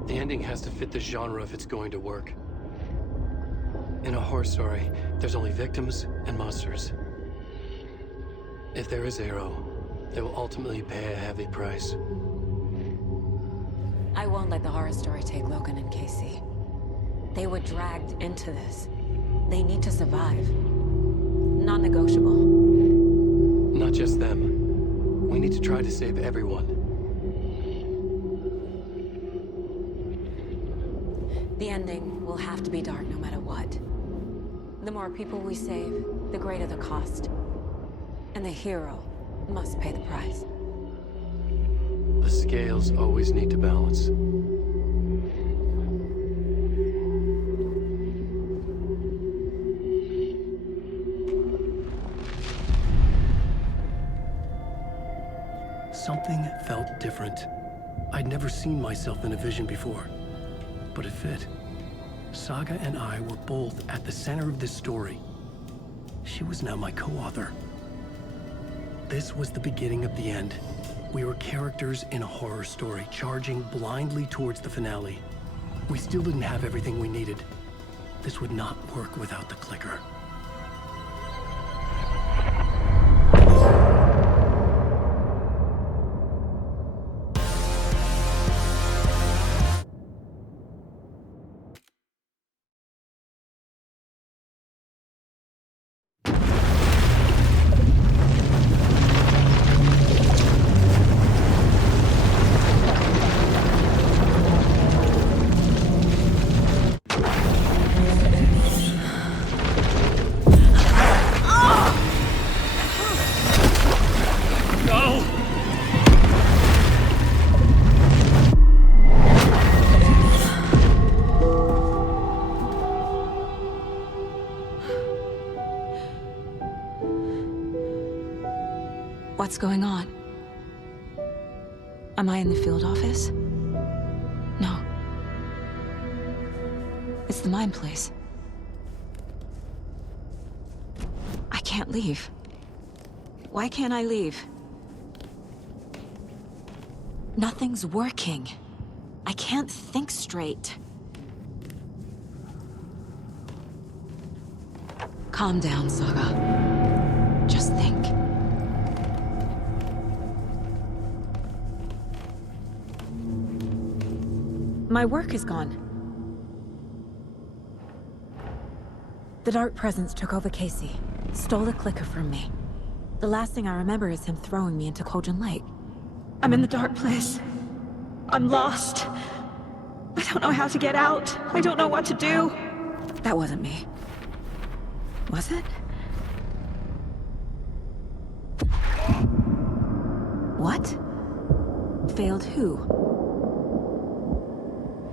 The ending has to fit the genre if it's going to work. In a horror story, there's only victims and monsters. If there is Arrow, they will ultimately pay a heavy price. I won't let the horror story take Logan and Casey. They were dragged into this. They need to survive. Non-negotiable. Not just them. We need to try to save everyone. The ending will have to be dark no matter what. The more people we save, the greater the cost. And the hero must pay the price. The scales always need to balance. Something felt different. I'd never seen myself in a vision before, but it fit. Saga and I were both at the center of this story. She was now my co-author. This was the beginning of the end. We were characters in a horror story, charging blindly towards the finale. We still didn't have everything we needed. This would not work without the clicker. What's going on? Am I in the field office? No. It's the mine place. I can't leave. Why can't I leave? Nothing's working. I can't think straight. Calm down, Saga. Just think. My work is gone. The Dark Presence took over Casey, stole the clicker from me. The last thing I remember is him throwing me into Cauldron Lake. I'm in the dark place. I'm lost. I don't know how to get out. I don't know what to do. That wasn't me. Was it? What? Failed who?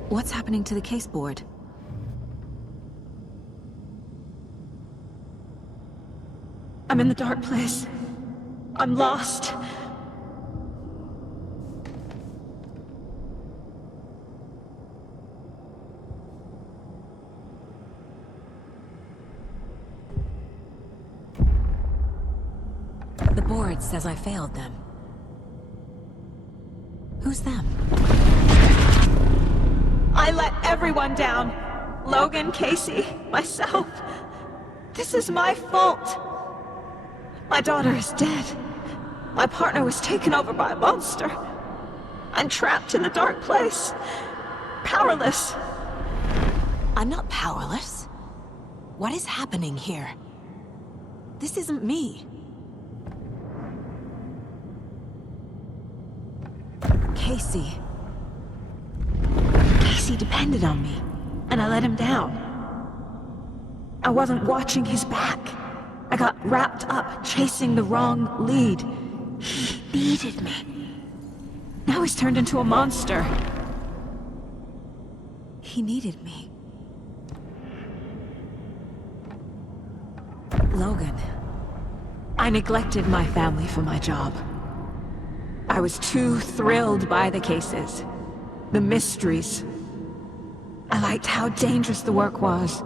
What's happening to the case board? I'm in the dark place. I'm lost. The board says I failed them. Who's them? I let everyone down. Logan, Casey, myself. This is my fault. My daughter is dead. My partner was taken over by a monster. I'm trapped in the dark place. Powerless. I'm not powerless. What is happening here? This isn't me. Casey. Casey depended on me, and I let him down. I wasn't watching his back. I got wrapped up chasing the wrong lead. He needed me. Now he's turned into a monster. He needed me. Logan. I neglected my family for my job. I was too thrilled by the cases, the mysteries. I liked how dangerous the work was.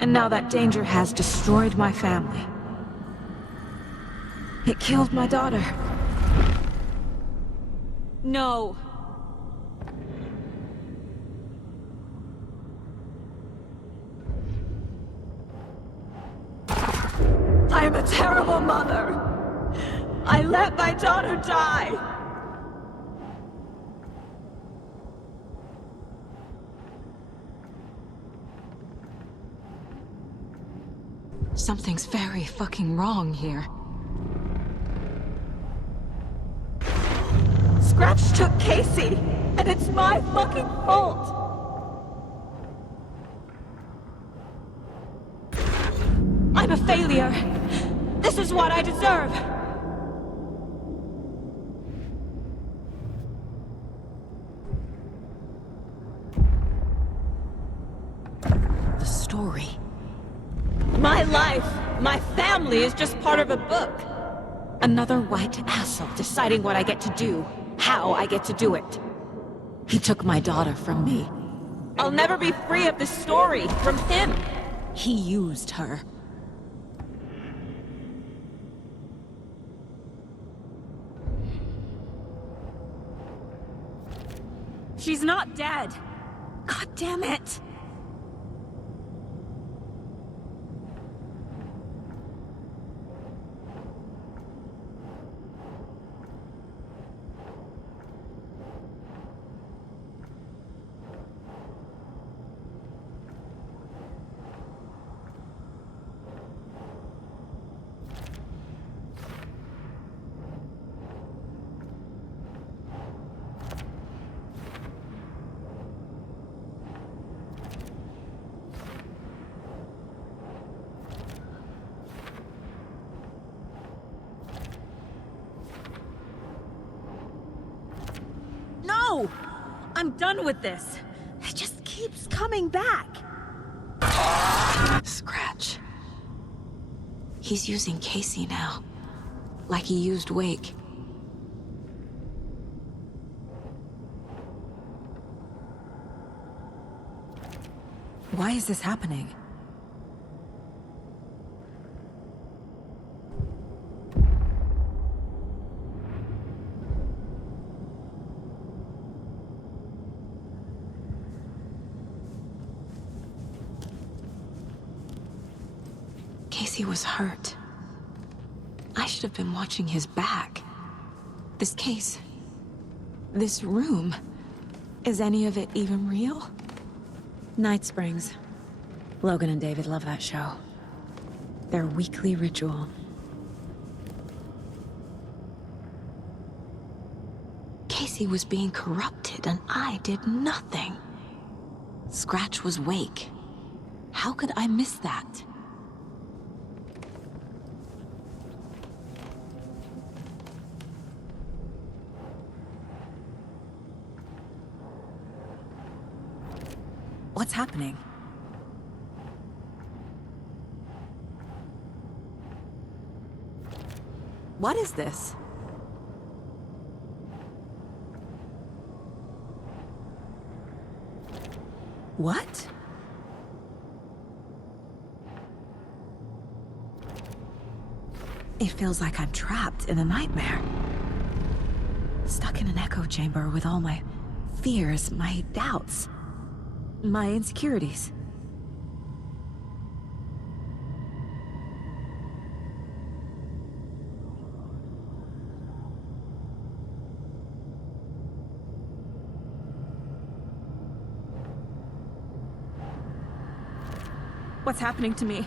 And now that danger has destroyed my family. It killed my daughter. No. I am a terrible mother. I let my daughter die. Something's very fucking wrong here. Scratch took Casey, and it's my fucking fault. I'm a failure. This is what I deserve. The story. My life, my family is just part of a book. Another white asshole deciding what I get to do, how I get to do it. He took my daughter from me. I'll never be free of this story from him. He used her. She's not dead. God damn it. No! I'm done with this. It just keeps coming back. Scratch. He's using Casey now. Like he used Wake. Why is this happening? Casey was hurt. I should have been watching his back. This case... this room... is any of it even real? Night Springs. Logan and David love that show. Their weekly ritual. Casey was being corrupted and I did nothing. Scratch was Wake. How could I miss that? What's happening? What is this? What? It feels like I'm trapped in a nightmare. Stuck in an echo chamber with all my fears, my doubts, my insecurities. What's happening to me?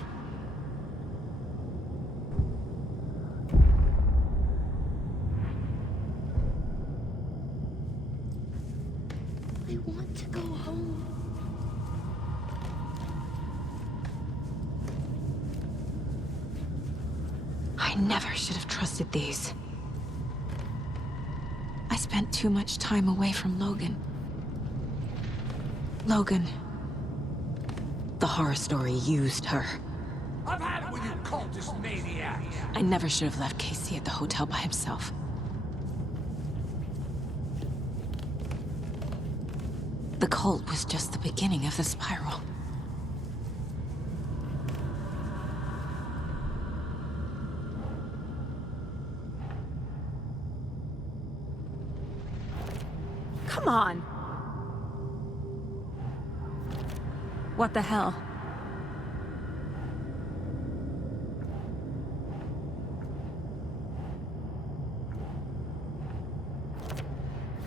I want to go home. I never should have trusted these. I spent too much time away from Logan. Logan. The horror story used her. I've had it with you cultist maniacs. I never should have left Casey at the hotel by himself. The cult was just the beginning of the spiral. Come on! What the hell?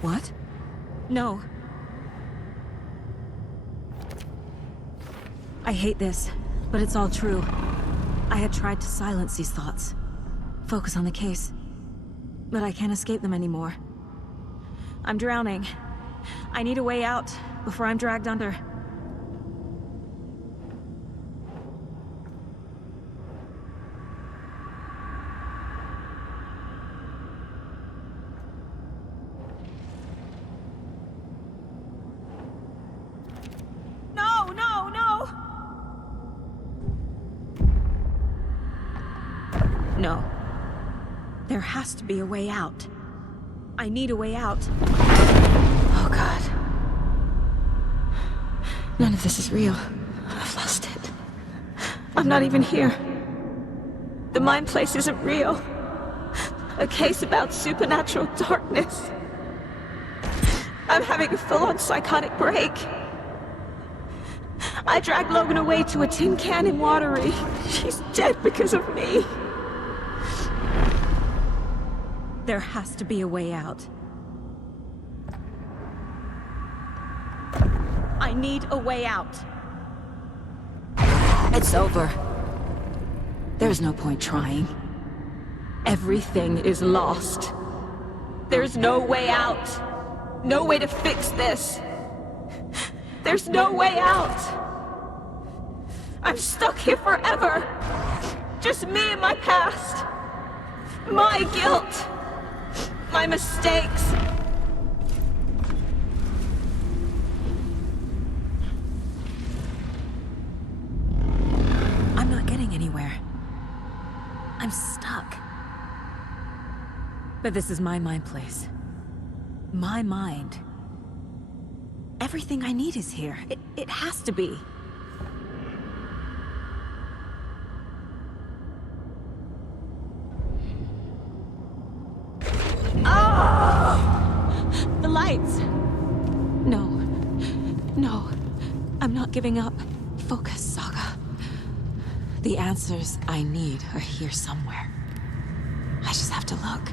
What? No. I hate this, but it's all true. I had tried to silence these thoughts. Focus on the case. But I can't escape them anymore. I'm drowning. I need a way out before I'm dragged under. No, no, no! No. There has to be a way out. I need a way out. Oh, God. None of this is real. I've lost it. I'm not even here. The mind place isn't real. A case about supernatural darkness. I'm having a full-on psychotic break. I dragged Logan away to a tin can in Watery. She's dead because of me. There has to be a way out. I need a way out. It's over. There's no point trying. Everything is lost. There's no way out. No way to fix this. There's no way out. I'm stuck here forever. Just me and my past. My guilt. My mistakes. I'm not getting anywhere. I'm stuck. But this is my mind place. My mind. Everything I need is here. It has to be. Oh! The lights! No. No. I'm not giving up. Focus, Saga. The answers I need are here somewhere. I just have to look.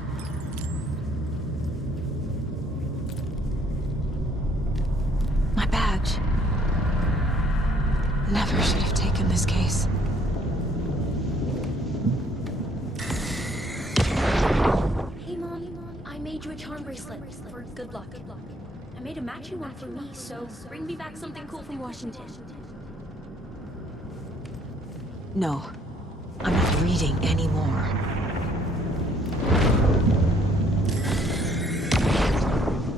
My badge. Never should have taken this case. Hey, Mom. I made you a charm bracelet for good luck. I made a matching one for me, so bring me back something cool from Washington. No. I'm not reading anymore.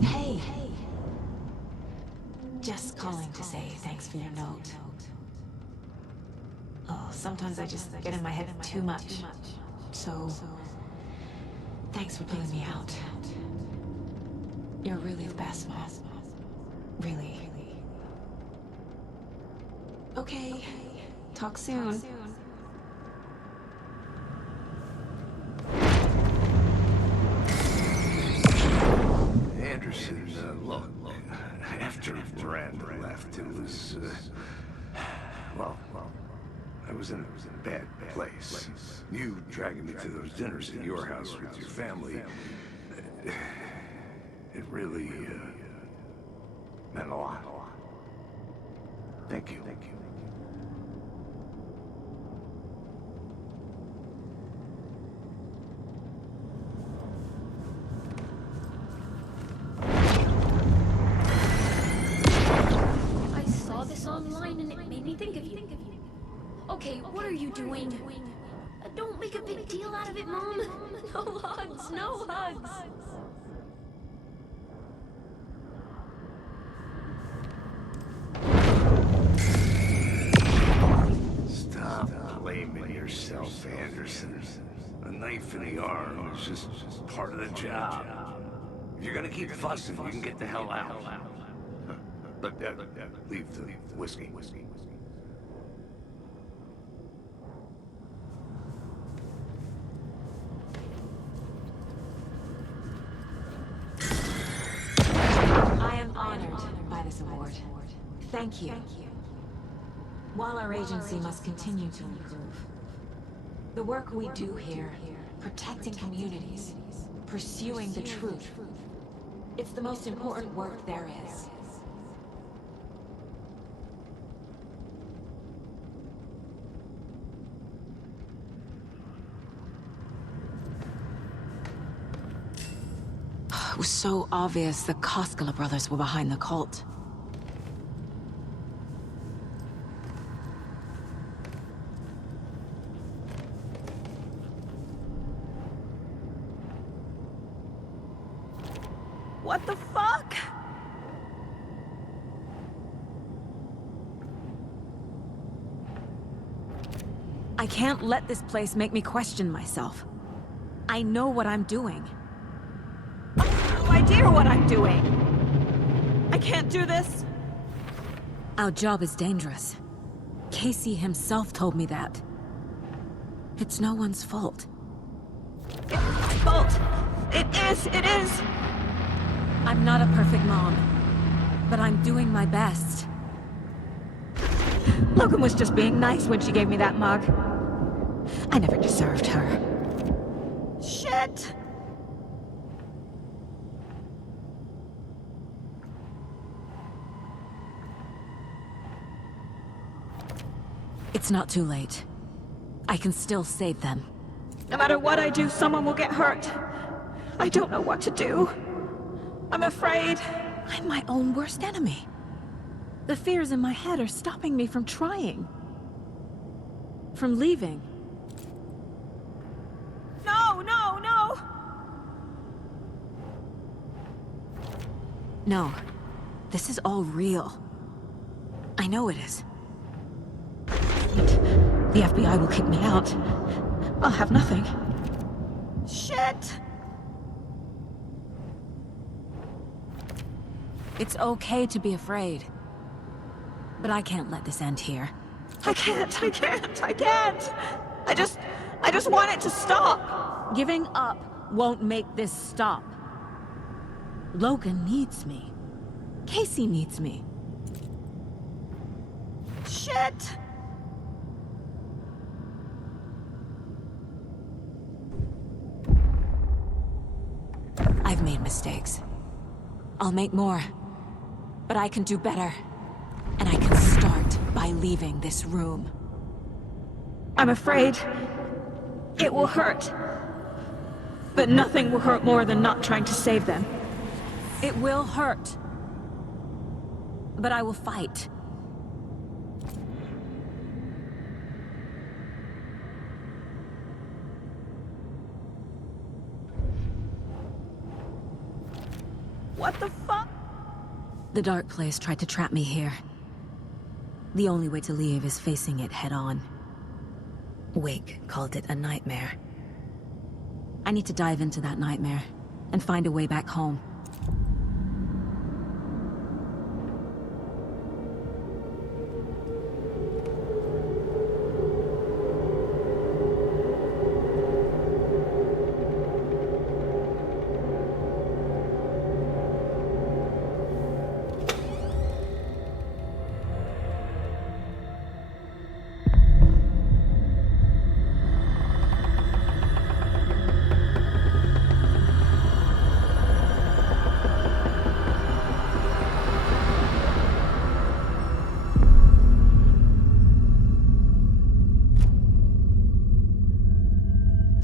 Hey. Just calling to say thanks for your note. Oh, sometimes I just get in my head too much. So, thanks for pulling me out. You're really the best, Mom. Really. Okay. Talk soon. Anderson, look, after Miranda left, it was, well, I was in a bad place. You dragging me to those dinners at your house with your family, it really, meant a lot. Thank you. I saw this online and it made me think of you. Okay, what are you doing? Don't make a big deal out of it, Mom. No hugs, no hugs. Stop blaming yourself, Anderson. A knife in the arm is just part of the job. If you're gonna keep fussing, you can get the hell out. But leave the whiskey. I am honored by this award. Thank you. While our agency must continue to improve, the work we do here, protecting communities, pursuing the truth, it's the most important work there is. It was so obvious the Koskela brothers were behind the cult. What the fuck? I can't let this place make me question myself. I know what I'm doing. I have no idea what I'm doing! I can't do this! Our job is dangerous. Casey himself told me that. It's no one's fault. It's my fault! It is! I'm not a perfect mom, but I'm doing my best. Logan was just being nice when she gave me that mug. I never deserved her. Shit! It's not too late. I can still save them. No matter what I do, someone will get hurt. I don't know what to do. I'm afraid. I'm my own worst enemy. The fears in my head are stopping me from trying. From leaving. No! No. This is all real. I know it is. The FBI will kick me out. I'll have nothing. Shit! It's okay to be afraid. But I can't let this end here. I can't! I just want it to stop! Giving up won't make this stop. Logan needs me. Casey needs me. Shit! I've made mistakes. I'll make more. But I can do better. And I can start by leaving this room. I'm afraid it will hurt. But nothing will hurt more than not trying to save them. It will hurt. But I will fight. What the fuck? The dark place tried to trap me here. The only way to leave is facing it head-on. Wake called it a nightmare. I need to dive into that nightmare and find a way back home.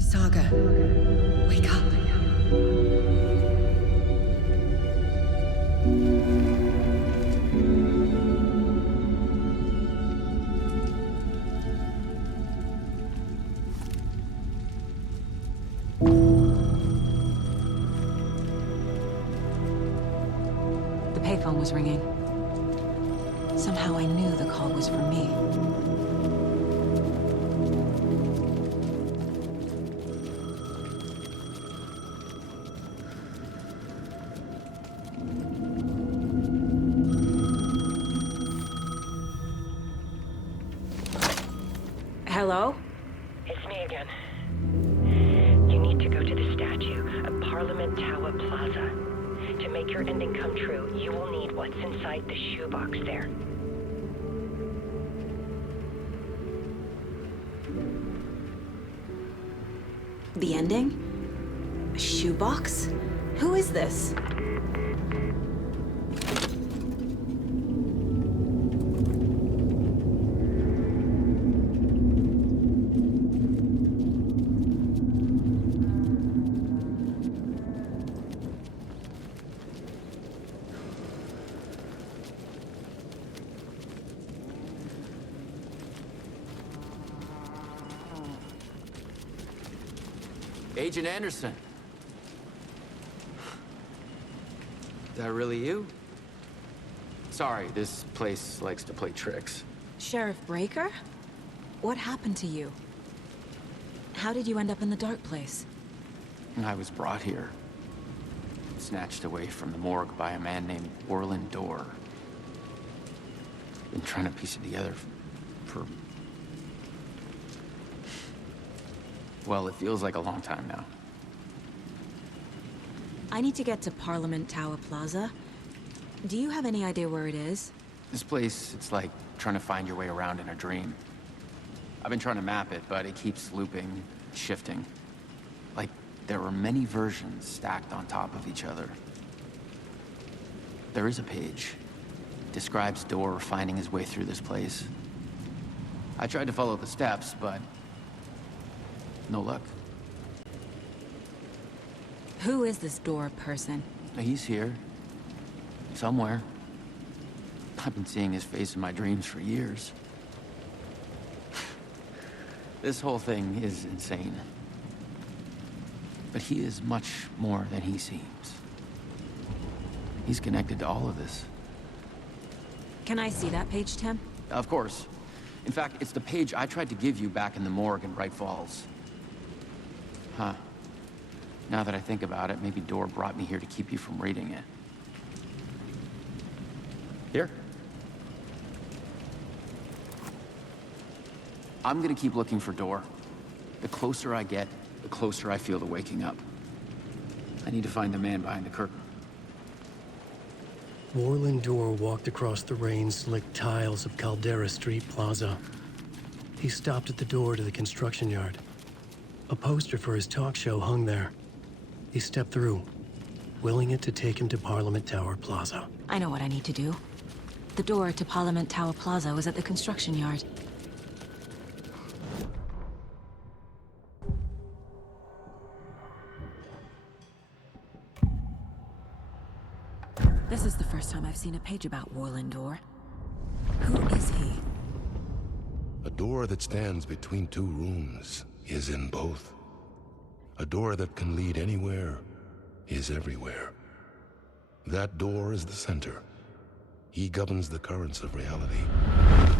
Saga, wake up. The payphone was ringing. Somehow I knew the call was for me. Hello? It's me again. You need to go to the statue at Parliament Tower Plaza. To make your ending come true, you will need what's inside the shoebox there. The ending? A shoebox? Who is this? Agent Anderson. Is that really you? Sorry, this place likes to play tricks. Sheriff Breaker? What happened to you? How did you end up in the dark place? I was brought here. Snatched away from the morgue by a man named Orland Dorr. Been trying to piece it together for... Well, it feels like a long time now. I need to get to Parliament Tower Plaza. Do you have any idea where it is? This place, it's like trying to find your way around in a dream. I've been trying to map it, but it keeps looping, shifting. Like there are many versions stacked on top of each other. There is a page. It describes Dorr finding his way through this place. I tried to follow the steps, but no luck. Who is this Dorr person? He's here. Somewhere. I've been seeing his face in my dreams for years. This whole thing is insane. But he is much more than he seems. He's connected to all of this. Can I see that page, Tim? Of course. In fact, it's the page I tried to give you back in the morgue in Bright Falls. Huh. Now that I think about it, maybe Dorr brought me here to keep you from reading it. Here. I'm gonna keep looking for Dorr. The closer I get, the closer I feel to waking up. I need to find the man behind the curtain. Orland Dorr walked across the rain-slicked tiles of Caldera Street Plaza. He stopped at the door to the construction yard. A poster for his talk show hung there. He stepped through. willing it to take him to Parliament Tower Plaza. I know what I need to do. The door to Parliament Tower Plaza was at the construction yard. This is the first time I've seen a page about Warland Door. Who is he? A door that stands between two rooms is in both. A door that can lead anywhere is everywhere. That door is the center. He governs the currents of reality.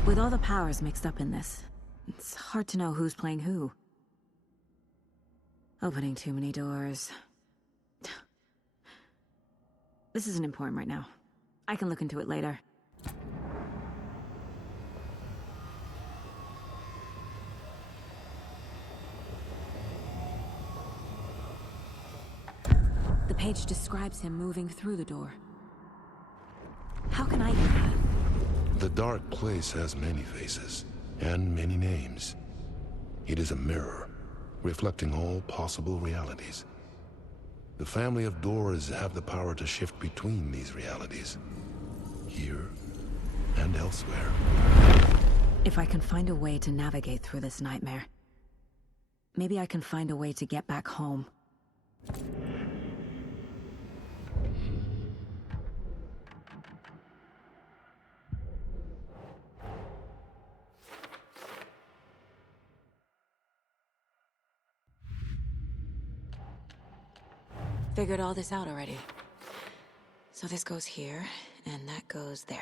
With all the powers mixed up in this, it's hard to know who's playing who. Opening too many doors. This isn't important right now. I can look into it later. The page describes him moving through the door. How can I do that? The dark place has many faces and many names. It is a mirror, reflecting all possible realities. The family of doors have the power to shift between these realities, here and elsewhere. If I can find a way to navigate through this nightmare, maybe I can find a way to get back home. Figured all this out already. So this goes here, and that goes there.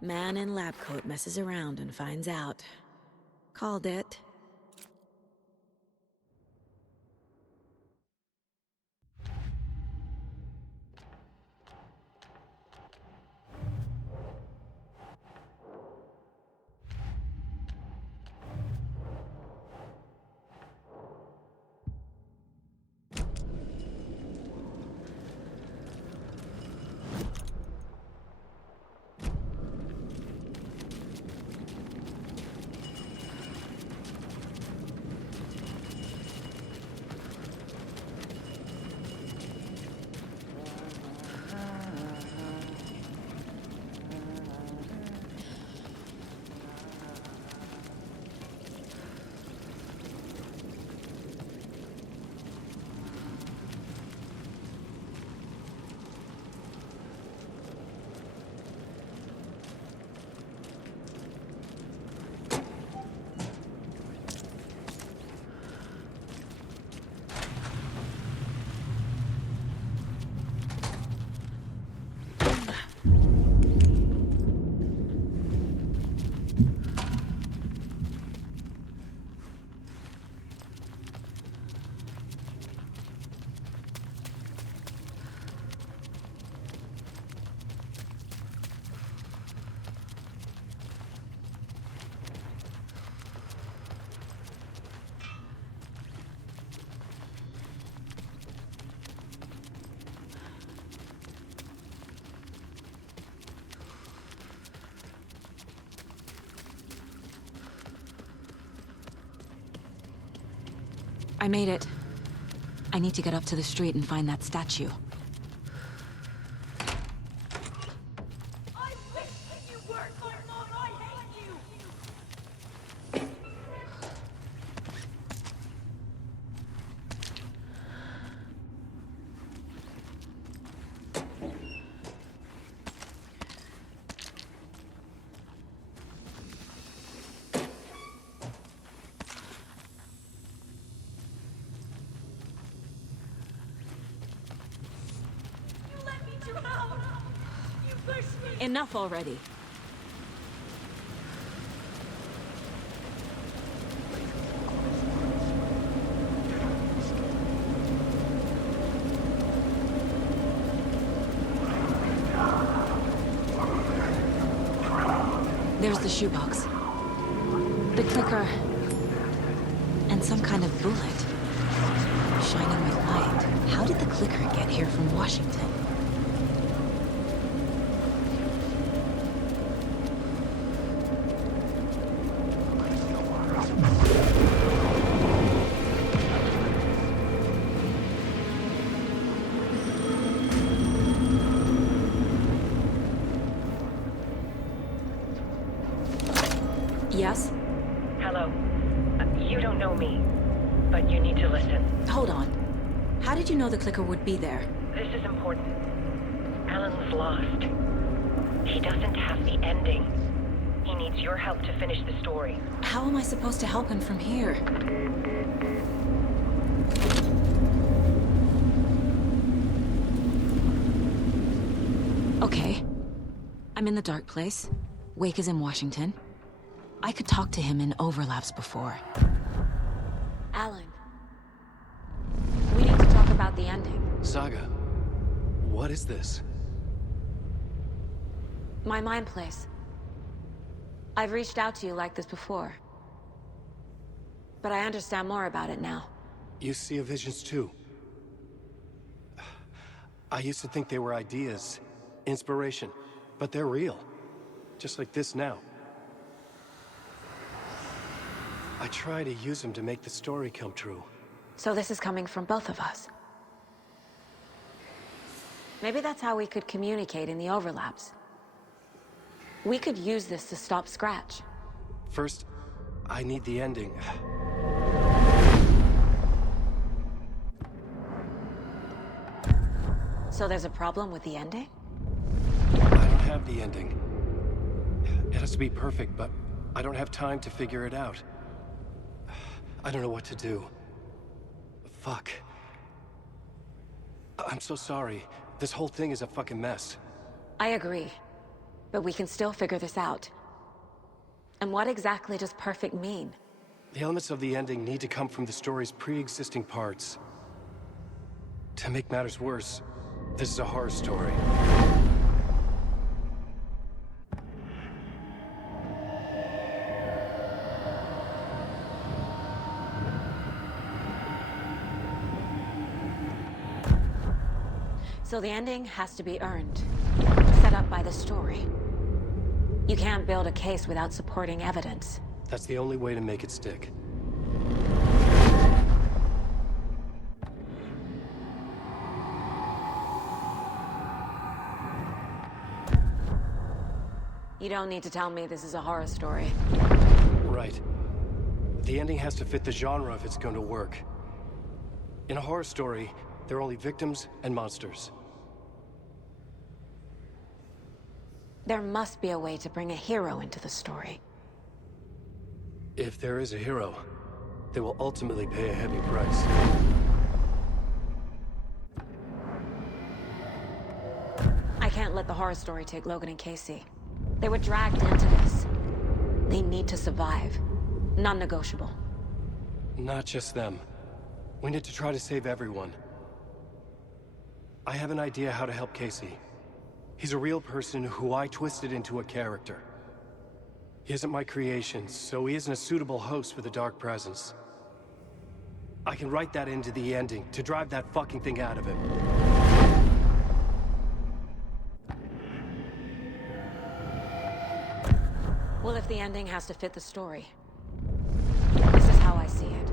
Man in lab coat messes around and finds out. Called it. I made it. I need to get up to the street and find that statue. Enough already. There's the shoebox. The clicker. And some kind of bullet. Shining with light. How did the clicker get here from Washington? Yes? Hello. You don't know me, but you need to listen. Hold on. How did you know the clicker would be there? This is important. Alan's lost. He doesn't have the ending. He needs your help to finish the story. How am I supposed to help him from here? Okay. I'm in the dark place. Wake is in Washington. I could talk to him in overlaps before. Alan. We need to talk about the ending. Saga, what is this? My mind place. I've reached out to you like this before. But I understand more about it now. You see visions too. I used to think they were ideas, inspiration, but they're real. Just like this now. I try to use them to make the story come true. So this is coming from both of us. Maybe that's how we could communicate in the overlaps. We could use this to stop Scratch. First, I need the ending. So there's a problem with the ending? I don't have the ending. It has to be perfect, but I don't have time to figure it out. I don't know what to do. Fuck. I'm so sorry. This whole thing is a fucking mess. I agree. But we can still figure this out. And what exactly does perfect mean? The elements of the ending need to come from the story's pre-existing parts. To make matters worse, this is a horror story. So the ending has to be earned, set up by the story. You can't build a case without supporting evidence. That's the only way to make it stick. You don't need to tell me this is a horror story. Right. The ending has to fit the genre if it's going to work. In a horror story, there are only victims and monsters. There must be a way to bring a hero into the story. If there is a hero, they will ultimately pay a heavy price. I can't let the horror story take Logan and Casey. They were dragged into this. They need to survive. Non-negotiable. Not just them. We need to try to save everyone. I have an idea how to help Casey. He's a real person who I twisted into a character. He isn't my creation, so he isn't a suitable host for the Dark Presence. I can write that into the ending to drive that fucking thing out of him. Well, if the ending has to fit the story, this is how I see it.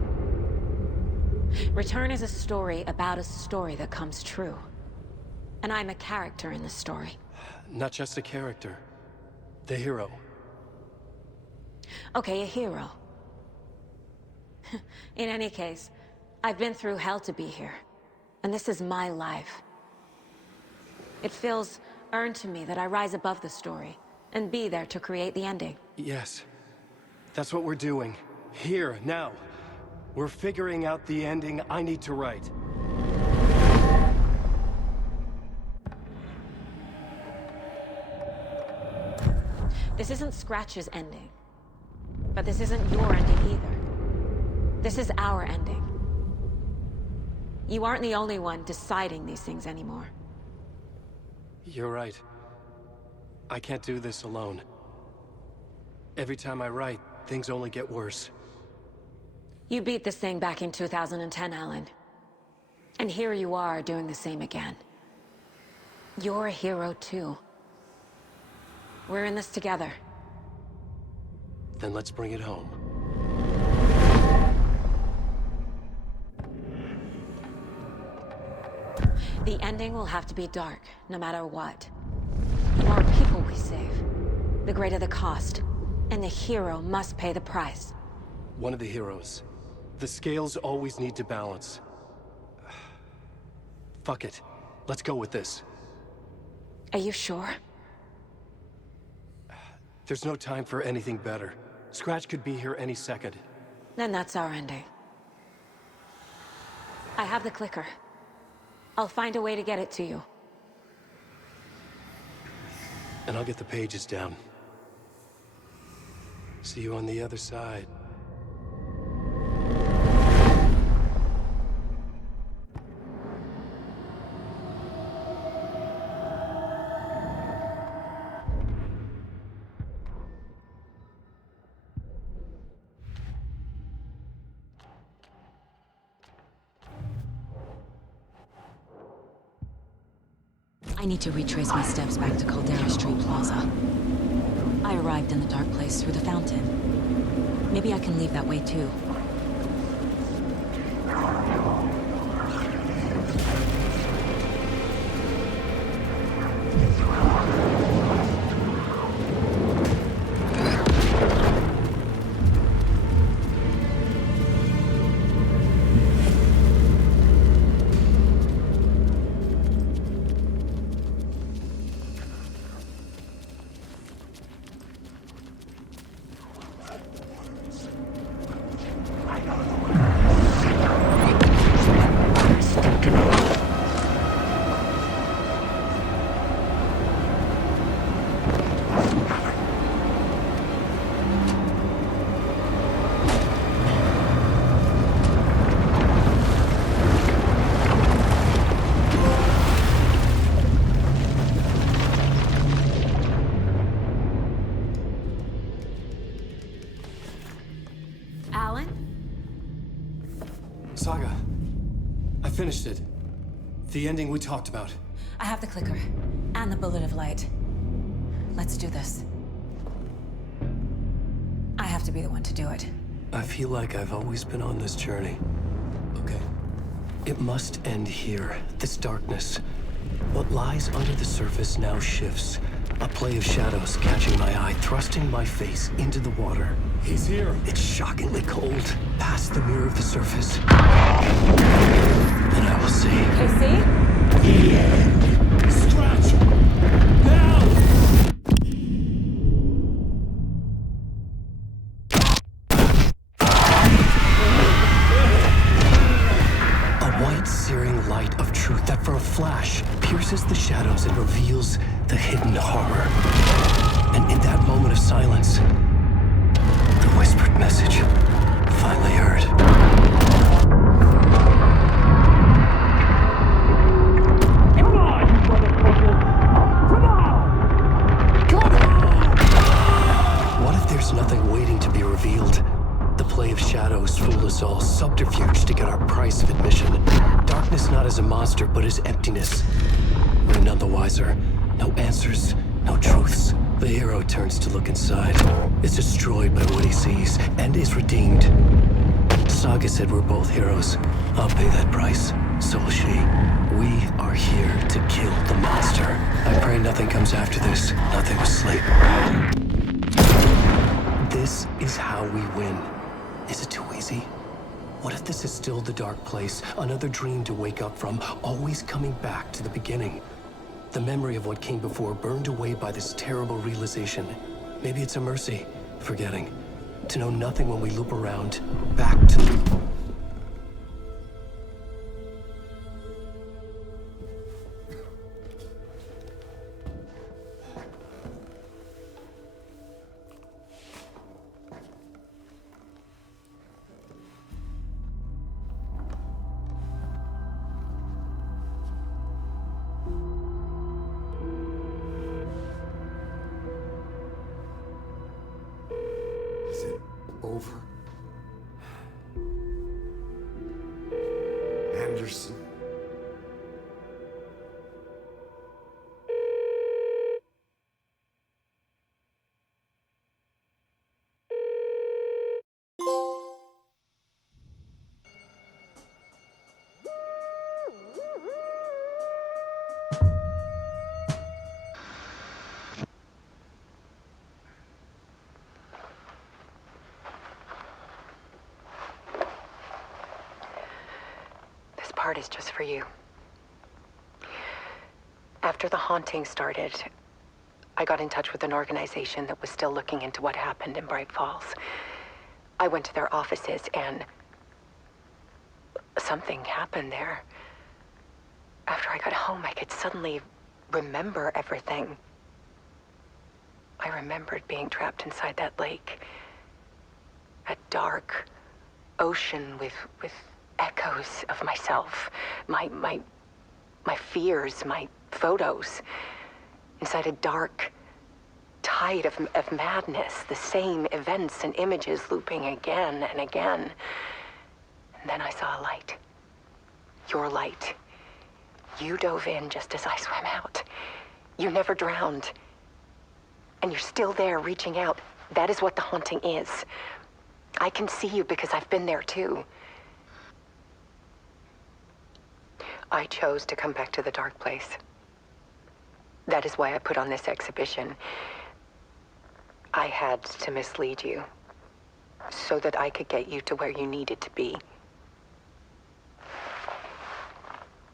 Return is a story about a story that comes true. And I'm a character in the story. Not just a character. The hero. Okay, a hero. In any case, I've been through hell to be here. And this is my life. It feels earned to me that I rise above the story and be there to create the ending. Yes. That's what we're doing. Here, now. We're figuring out the ending I need to write. This isn't Scratch's ending. But this isn't your ending either. This is our ending. You aren't the only one deciding these things anymore. You're right. I can't do this alone. Every time I write, things only get worse. You beat this thing back in 2010, Alan. And here you are doing the same again. You're a hero too. We're in this together. Then let's bring it home. The ending will have to be dark, no matter what. The more people we save, the greater the cost. And the hero must pay the price. One of the heroes. The scales always need to balance. Fuck it. Let's go with this. Are you sure? There's no time for anything better. Scratch could be here any second. Then that's our ending. I have the clicker. I'll find a way to get it to you. And I'll get the pages down. See you on the other side. I need to retrace my steps back to Caldera Street Plaza. I arrived in the dark place through the fountain. Maybe I can leave that way too. Saga, I finished it. The ending we talked about. I have the clicker and the bullet of light. Let's do this. I have to be the one to do it. I feel like I've always been on this journey. Okay. It must end here, this darkness. What lies under the surface now shifts. A play of shadows catching my eye, thrusting my face into the water. He's here. It's shockingly cold, past the mirror of the surface. And I will see. KC? The end. Scratch! Now! A white, searing light of truth that for a flash pierces the shadows and reveals the hidden horror. And in that moment of silence, the whispered message finally heard. Come on, you motherfucker! Come on! Come on! What if there's nothing waiting to be revealed? The play of shadows fool us all, subterfuge to get our price of admission. Darkness not as a monster, but as emptiness. We're none the wiser. No answers, no truths. The hero turns to look inside, is destroyed by what he sees, and is redeemed. Saga said we're both heroes. I'll pay that price. So will she. We are here to kill the monster. I pray nothing comes after this. Nothing will sleep. This is how we win. Is it too easy? What if this is still the dark place? Another dream to wake up from, always coming back to the beginning. The memory of what came before burned away by this terrible realization. Maybe it's a mercy, forgetting. To know nothing when we loop around, back to... Is it over? Anderson. This part is just for you. After the haunting started, I got in touch with an organization that was still looking into what happened in Bright Falls. I went to their offices and something happened there. After I got home, I could suddenly remember everything. I remembered being trapped inside that lake. A dark ocean with echoes of myself. My fears, my photos. Inside a dark tide of madness. The same events and images looping again and again. And then I saw a light. Your light. You dove in just as I swam out. You never drowned. And you're still there reaching out. That is what the haunting is. I can see you because I've been there too. I chose to come back to the dark place. That is why I put on this exhibition. I had to mislead you so that I could get you to where you needed to be.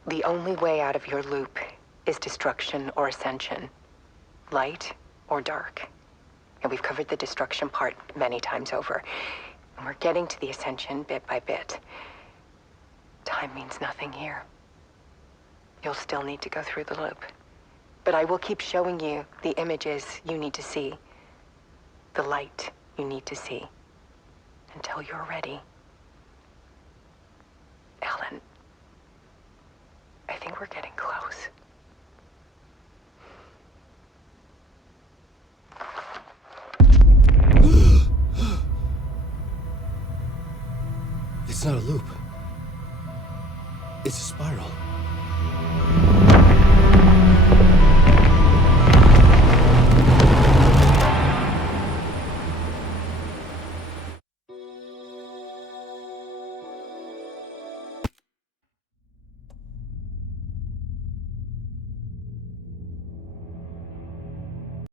The only way out of your loop is destruction or ascension, light or dark. And we've covered the destruction part many times over. And we're getting to the ascension bit by bit. Time means nothing here. You'll still need to go through the loop. But I will keep showing you the images you need to see, the light you need to see, until you're ready. Ellen, I think we're getting close. It's not a loop. It's a spiral.